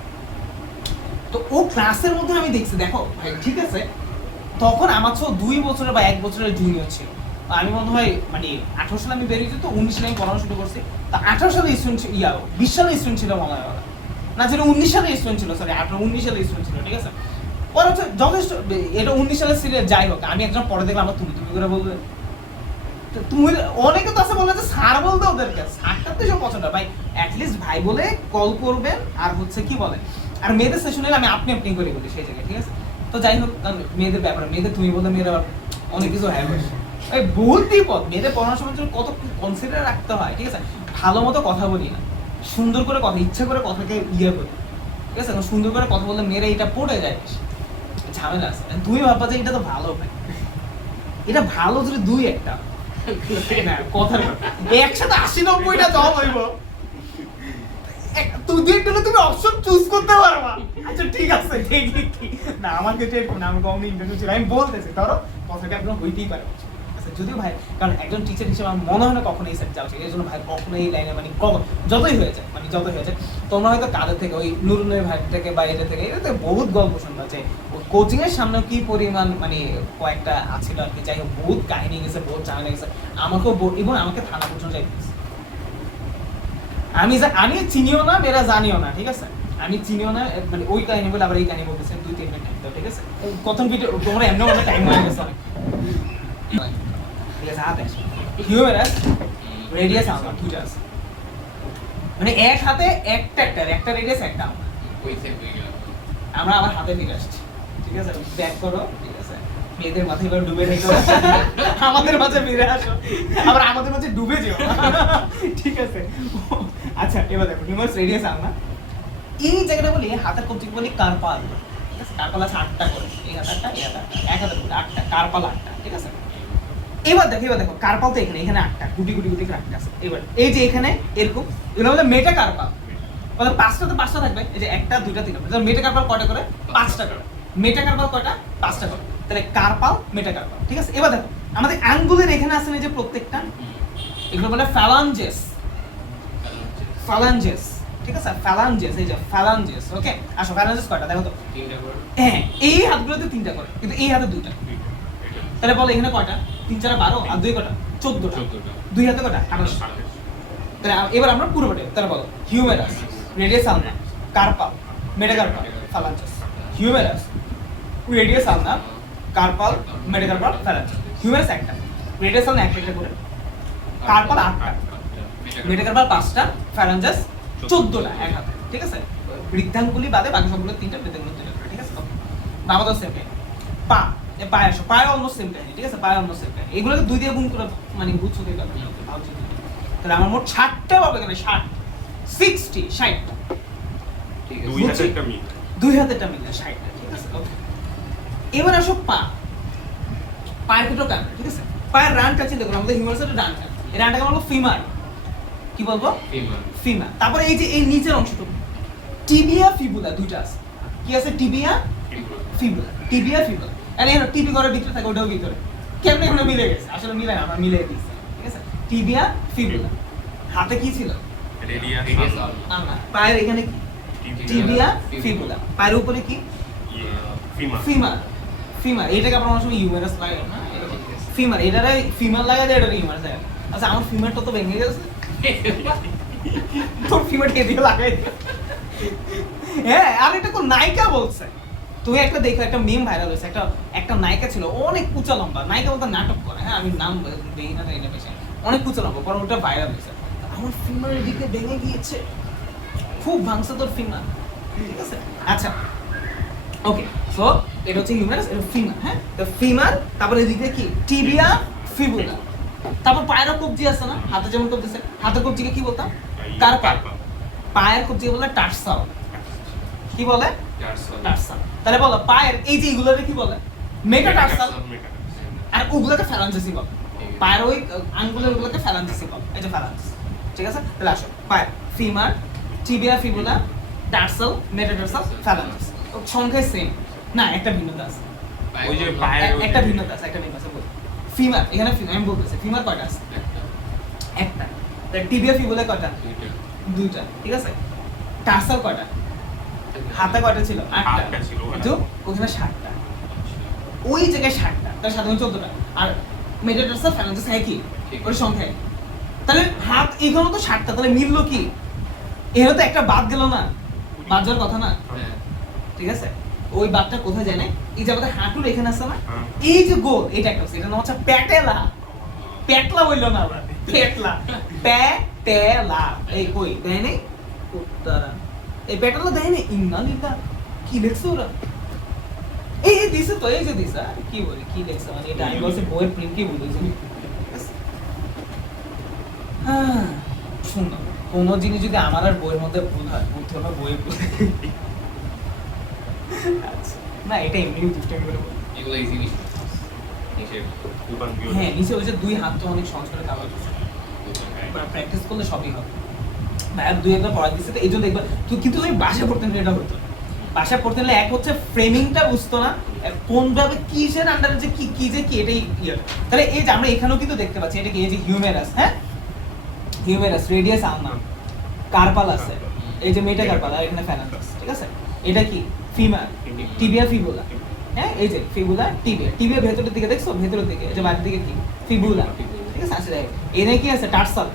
তো ও ক্লাসের মধ্যে আমি দেখছি, দেখো ভাই ঠিক আছে, তখন আমার ছো 2 বছরের বা 1 বছরের জুনিয়র ছিল। আমি মনে হয় মানে 18 সালে আমি বেরিয়েছি, তো 19 সালে আমি পড়ানো শুরু করছি, তো 18 সালে স্টুডেন্ট 20 সালে স্টুডেন্ট ছিল মনে হয়, না যেন 19 সালে স্টুডেন্ট ছিল, সরি 19 সালে স্টুডেন্ট ছিল, ঠিক আছে? ও পরে হচ্ছে যথেষ্ট, এটা 19 সালের সিরিয়াল যাই হোক, আমি একজন পরে দেখলাম আমরা তুমি তুমি করে বলবে, তো তুমি অনেকে তো আছে বলে যে স্যার বলতে ওদেরকে, স্যারটা তো সব পছন্দ ভাই, অ্যাটলিস্ট ভাই বলে কল করবেন। আর হচ্ছে কি বলে, আর মেয়েদের সেশন হলে আমি আপনি আপনি করে বলি সেই জায়গায়, ঠিক আছে। তো যাই হোক, কারণ মেয়েদের ব্যাপারে, মেয়েদের তুমি বলতে মেয়েরা আবার অনেক কিছু হ্যাঁ বসে এই বহুত বিপদ। মেয়েদের পড়ানোর সময় জন্য কত কনসিডার রাখতে হয়, ঠিক আছে। ভালো মতো কথা বলি না, সুন্দর করে কথা, ইচ্ছা করে কথাকে ইয়ে করি, ঠিক আছে। সুন্দর করে কথা বললে মেয়েরা এটা পড়ে যায় বেশি, ঝামেলা আছে। তুমি ভাববা যে এটা তো ভালো ভাই, এটা ভালো যদি দুই একটা না কথার কথা একসাথে 80-90টা জব হইব, তুই দেখলে তুমি অপশন চুজ করতে পারবা। আচ্ছা ঠিক আছে, ঠিকই কি না আমার ক্ষেত্রে এরকম না, আমি কখনো ইন্টারভিউ ছিল, আমি বলতেছি ধরো কথাটা আপনার হইতেই পারে। আচ্ছা যদিও ভাই, কারণ একজন টিচার হিসেবে আমার মনে হয় না কখনো এই সাইড যাওয়া উচিত, এই জন্য ভাই কখনো এই লাইনে মানে যতই হয়ে যায়, মানে যতই হয়ে যায়, তোমরা হয়তো কাদের থেকে ওই নুরুনের ভাই থেকে বা এটা থেকে এটাতে বহুত গল্প শুনতে আছে। কোচিং এর সামনে কি পরিমাণ মানে কয়েকটা আছিল আর কি, যাই হোক বহুত কাহিনী গেছে, বহুত ঝামেলা গেছে, আমাকেও এবং আমাকে থানা পর্যন্ত যাইতে দিয়েছে। আমি চিনিও না, মেয়েরা জানিও না, ঠিক আছে। আমি চিনিও না, মানে ওই কাহিনী বলে আবার এই কাহিনী বলতেছে 2-3 মিনিট টাইম দাও, ঠিক আছে। প্রথম ভিডিও তোমরা এমনি অনেক টাইম হয়ে গেছে অনেক, ঠিক আছে। হাতে হিউম্যারাস রেডিয়াস আমার দুটো আছে, মানে এক হাতে একটা রেডিয়াস একটা আমার। ওই সেট হয়ে গেল। আমরা আবার হাতে ফিরে আসছি, ঠিক আছে। ব্যাক করো, ঠিক আছে। মেয়েদের মাথায় এবার ডুবে থেকো, আমাদের মাঝে ফিরে আসো, আবার আমাদের মাঝে ডুবে যেও, ঠিক আছে। আচ্ছা এবার দেখো হিউম্যারাস রেডিয়াস আমরা এই জায়গাটা বলি, হাতের কবজি বলি কার্পাল, ঠিক আছে। কার্পাল আছে 8টা করে, এই হাতটা এই হাতটা এক হাতে বলি 8টা, কার্পাল 8টা, ঠিক আছে। এবার দেখো কার্পাল তো এখানে 8টা গুটি করে 8টা আছে। এবার এই যে এখানে এরকম, এগুলো হলো মেটা কার্পাল, বলে 5টা থাকবে, এই যে 1টা 2টা 3টা, মেটা কার্পাল কয়টা করে? 5টা করে। মেটা কার্পাল কয়টা? 5টা করে। তাহলে কার্পাল মেটা কার্পাল, ঠিক আছে। এবার দেখো আমাদের আঙ্গুলের এখানে আছে না যে প্রত্যেকটা, এগুলো বলে ফ্যালাঞ্জেস, ঠিক আছে। ফ্যালাঞ্জেস, এই যে ফ্যালাঞ্জেস, ওকে। আসো ফ্যালাঞ্জেস কয়টা দেখো তো। 3টা করে। হ্যাঁ এই হাতগুলোতে 3টা করে, কিন্তু এই হাতে 2টা। তাহলে বলো এখানে কয়টা? 3 4 12 আর 2 কয়টা? 14টা। 2 হাতে কয়টা? 28। তাহলে এবার আমরা পুরো বটে, তাহলে বলো হিউমেরাস রেডিয়াস আলনা carpal metacarpal phalanges. Humerus radius আলনা কার্পাল মেটাকার্পাল ফ্যালাঞ্জেস। হিউমেরাস একটা, রেডিয়াস আলনা একটা করে, কার্পাল 8টা, মেটাকার্পাল 5টা, ফ্যালাঞ্জেস 14টা এক হাতে, ঠিক আছে। বৃদ্ধাঙ্গুলি বাদে বাকি সবগুলো 3টা, বৃদ্ধাঙ্গুলি 2টা, ঠিক আছে। বাবা তো সেম পা, পায়ে আসো, পায়ে অলমোস্ট সেম কাহিনী, ঠিক আছে। পায়ে অলমোস্ট সেম কাহিনী, এগুলোকে 2 দিয়ে গুণ করে মানে বুঝছো তো। তাহলে আমার মোট 60টা পাবে, এখানে 60টা, ঠিক আছে। 2 হাতেরটা মিলে 60টা, ঠিক আছে। ওকে এবার আসো পায়ের দুটো কান, ঠিক আছে। পায়ের রানটা চিন্তা করো, আমাদের হিউমারাসের ডান কান, এই রানটাকে বলবো ফিমার, কি বলবো? ফিমার। তারপরে এই যে এই নিচের অংশটুকু টিবিয়া ফিবুলা, দুইটা আছে। কি আছে? Tibia fibula, tibia fibula. আরে এর টিবি করে ভিতরে থাকে, ওটাও ভিতরে, কেমনে এখানে মিলে গেছে? আসলে মিলে না, আমরা মিলে দিয়েছি, ঠিক আছে। টিবিয়া ফিবুলা, হাতে কি ছিল? রেডিয়াস আলনা। পায়ের এখানে কি? Tibia fibula. পায়ের উপরে কি? ফিমার। এটাকে আমরা অনেক সময় হিউমেরাস লাগে না, ফিমার, এটারে ফিমার লাগায় দেয়, এটারে হিউমেরাস লাগে। আচ্ছা আমার ফিমারটা তো ভেঙে গেছে, তোর ফিমারটা এদিকে লাগাই দে। হ্যাঁ আর এটা কোন নায়িকা বলছে, তুমি একটা দেখো, একটা মিম ভাইরাল হয়েছে, একটা নায়িকা ছিল অনেক উঁচা লম্বা, নায়িকা বলতে নাটক করে, হ্যাঁ আমি নাম দেখি না এটা বেশি, অনেক উঁচা লম্বা, পরে ওটা ভাইরাল হয়েছে। আমার ফিমার এদিকে ভেঙে গিয়েছে, খুব ভাঙছে তোর ফিমার, ঠিক আছে। আচ্ছা ওকে, সো এটা হচ্ছে হিউমেরাস, এটা ফিমার, হ্যাঁ। তো ফিমার, তারপরে এদিকে কি? Tibia fibula. তারপর পায়েরও কবজি আছে না, হাতে যেমন কবজি আছে, হাতের কবজিকে কি বলতাম? কার্পাল। পায়ের কবজিকে বলে টার্সাল, কি বলে? টার্সাল। তাহলে বলো পায়ের এই যে এগুলোকে কি বলে? মেটাটার্সাল। আর ওগুলোকে ফ্যালাঞ্জেসই বলে, পায়ের ওই আঙ্গুলের ওগুলোকে ফ্যালাঞ্জেসই বলে, এই যে ফ্যালাঞ্জেস, ঠিক আছে। তাহলে আসো পায়ের femur, tibia fibula, tarsal, metatarsal, phalanges. সংখ্যায় সেম না, একটা ভিন্নতা আছে, ওই যে পায়ের একটা ভিন্নতা আছে, বলি ফিমার, এখানে আমি বলতেছি ফিমার কয়টা আছে? একটা। টিবিয়া ফিবুলা কয়টা? 2টা, ঠিক আছে। টার্সাল কয়টা? হাতে কয়টা ছিল? 8টা ছিল, তো ওখানে 7টা, ওই জায়গায় 7টা, তার সাথে 14টা। আর মেটাটার্সাল ফ্যালাঞ্জেস একই, ওর সংখ্যা। তাহলে হাত এখানে তো 7টা, তাহলে মিললো কি? এর তো একটা বাদ গেল না, বাদ যাওয়ার কথা না, ঠিক আছে। ওই বাতটা কোথায় যায় না, এই যে আমাদের হাঁটুর এখানে আছে না, হ্যাঁ। এই যে গোল এটা একটা আছে, এটা নাম হচ্ছে প্যাটেলা। পেটলা বললো না আমরা, পেটলা, প্যাটেলা। এই কই দেয় নেই উত্তরা, এই প্যাটেলা দেয় নেই, ইন্না লিল্লাহ কি দেখছো ওরা, এই দিছে তো, এই যে দিছে, আর কি বলি কি দেখছো মানে, এটা আমি বলছি বইয়ের প্রিন্ট কি বলেছি। হ্যাঁ শুনো, কোনো জিনিস যদি আমার আর বইয়ের মধ্যে ভুল হয়, বুঝতে হবে বইয়ের ভুল। আচ্ছা না, এটা এমনি দুষ্টামি করে বলি। এগুলো ইজি বিষয় হিসেব Urban হ্যাঁ View. নিচে ওই যে দুই হাত তো অনেক সহজ করে কাভার করছে, প্র্যাকটিস করলে সবই হবে। ভাই দুই একবার পড়া দিচ্ছে তো এই জন্য দেখবা, কিন্তু তুমি বাসায় পড়তে নিলে এটা হতো, বাসায় পড়তে নিলে এক হচ্ছে ফ্রেমিংটা বুঝতো না, কোনভাবে কিসের আন্ডারে যে কি যে কি এটাই ক্লিয়ার। তাহলে এই যে আমরা এখানেও কিন্তু দেখতে পাচ্ছি এটা কি, এই যে হিউমেরাস, হ্যাঁ হিউমেরাস, রেডিয়াস আলনা, কার্পাল আছে, এই যে মেটা কার্পাল আর এখানে ফ্যালাঙ্গাস, ঠিক আছে। এটা কি ফিমার, টিবিয়া ফিবুলা, হ্যাঁ এই যে ফিবুলা টিবিয়া, টিবিয়া ভেতরের দিকে দেখছো, ভেতরের দিকে, এই যে বাইরের দিকে কি ফিবুলা, ঠিক আছে। আসলে এনে কি আছে টার্সাল,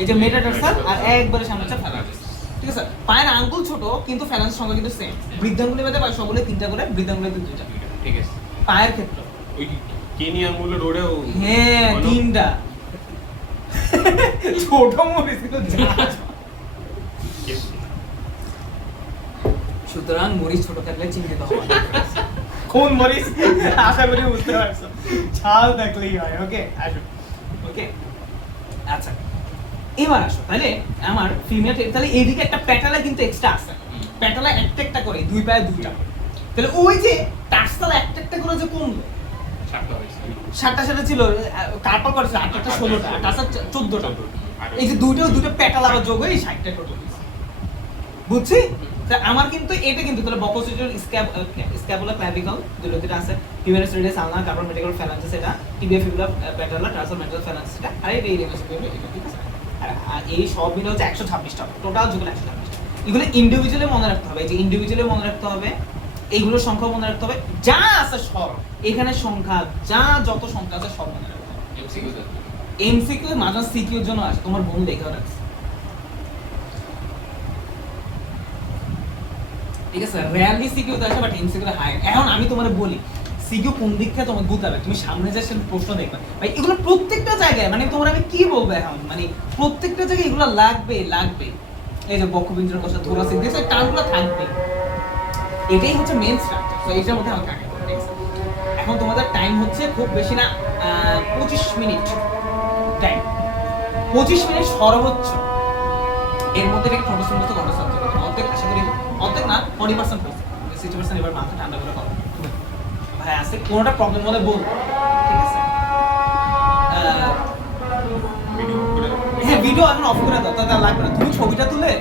এই যে মেটাটার্সাল আর একবারে সামনে হচ্ছে ফ্যালাঙ্গাস, ঠিক আছে। পায়ের আঙ্গুল ছোট কিন্তু ফ্যালাঙ্গাসের সংখ্যা কিন্তু সেম, বৃদ্ধাঙ্গুলের মধ্যে পায় সকলে তিনটা করে, বৃদ্ধাঙ্গুলের দুইটা, ঠিক আছে পায়ের ক্ষেত্রে ওই কেনিয়া মূলে রোডেও হ্যাঁ তিনটা। ছোট মরিচ কিন্তু ঝাল। সুতরাং মরিচ ছোট থাকলে চিহ্নিত হওয়া কোন মরিচ, আশা করি বুঝতে পারছো, ঝাল থাকলেই হয়। ওকে আসো, ওকে আচ্ছা এবার আসো, তাহলে আমার ফিমেল, তাহলে এইদিকে একটা প্যাটালা কিন্তু এক্সট্রা আছে, প্যাটালা একটা করে, দুই পায়ে দুইটা, তাহলে ওই যে টার্সাল একটা করে যে কমলো, সাতটা হয়েছে সাতটা সাথে ছিল, কার্পাল করেছিল আটটা 16টা, টার্সাল 14টা, এই যে দুটো প্যাটাল আবার যোগ হয়ে 60টা টোটাল বুঝছি। তা আমার কিন্তু এটা কিন্তু তাহলে বকোসিটোর স্ক্যাপুলা ক্ল্যাভিকল দুটো আছে, হিউমেরাস রেডিয়াস আলনা, কার্পাল মেটাকাল ফ্যালাঙ্গাস এটা, টিবিয়া ফিবুলা প্যাটালা, টার্সাল মেটাকাল ফ্যালাঙ্গাস এটা, আর এই রেডিয়াস এটা, ঠিক আছে। আর এই সব মিলে হচ্ছে 126টা, টোটাল যেগুলো 126টা, এগুলো ইন্ডিভিজুয়ালি মনে রাখতে হবে, এই যে ইন্ডিভিজুয়ালি মনে রাখতে হবে, এইগুলোর সংখ্যা মনে রাখতে হবে, যা আছে সব এখানে সংখ্যা, যত সংখ্যা আছে সব মনে রাখতে হবে। এমসিকিউ তো এমসিকিউ মাঝে সিকিউর জন্য আছে, তোমার বোন দেখে রাখছে, ঠিক আছে। রেয়ারলি সিকিউ তো আসে, বাট এমসিকিউ হাই। এখন আমি তোমার বলি সিকিউ কোন দিক থেকে তোমার গুতাবে, তুমি সামনে যে সে প্রশ্ন দেখবে ভাই, এগুলো প্রত্যেকটা জায়গায়, মানে তোমার আমি কি বলবো এখন, মানে প্রত্যেকটা জায়গায় এগুলো লাগবে। এই যে বক্ষবিন্দ্রের কথা, থোরাসিক দিস, এই টার্মগুলো থাকবে, এটাই হচ্ছে মেইন স্ট্রাকচার। তো এইটার মধ্যে আমাকে আগে করতে হবে। এখন তোমাদের টাইম হচ্ছে খুব বেশি না, 25 মিনিট টাইম, 25 মিনিট সর্বোচ্চ, এর মধ্যে থেকে ছোট ছোট মতো ঘন্টা সাবজেক্ট অর্ধেক আশা করি, অর্ধেক না 40% হচ্ছে, 60% এবার মাথা ঠান্ডা করে করো ভাই, আছে কোনোটা প্রবলেম হলে বল, ঠিক আছে। ভিডিও করে হ্যাঁ ভিডিও এখন অফ করে দাও, তাহলে লাগবে না, তুমি ছবিটা তুলে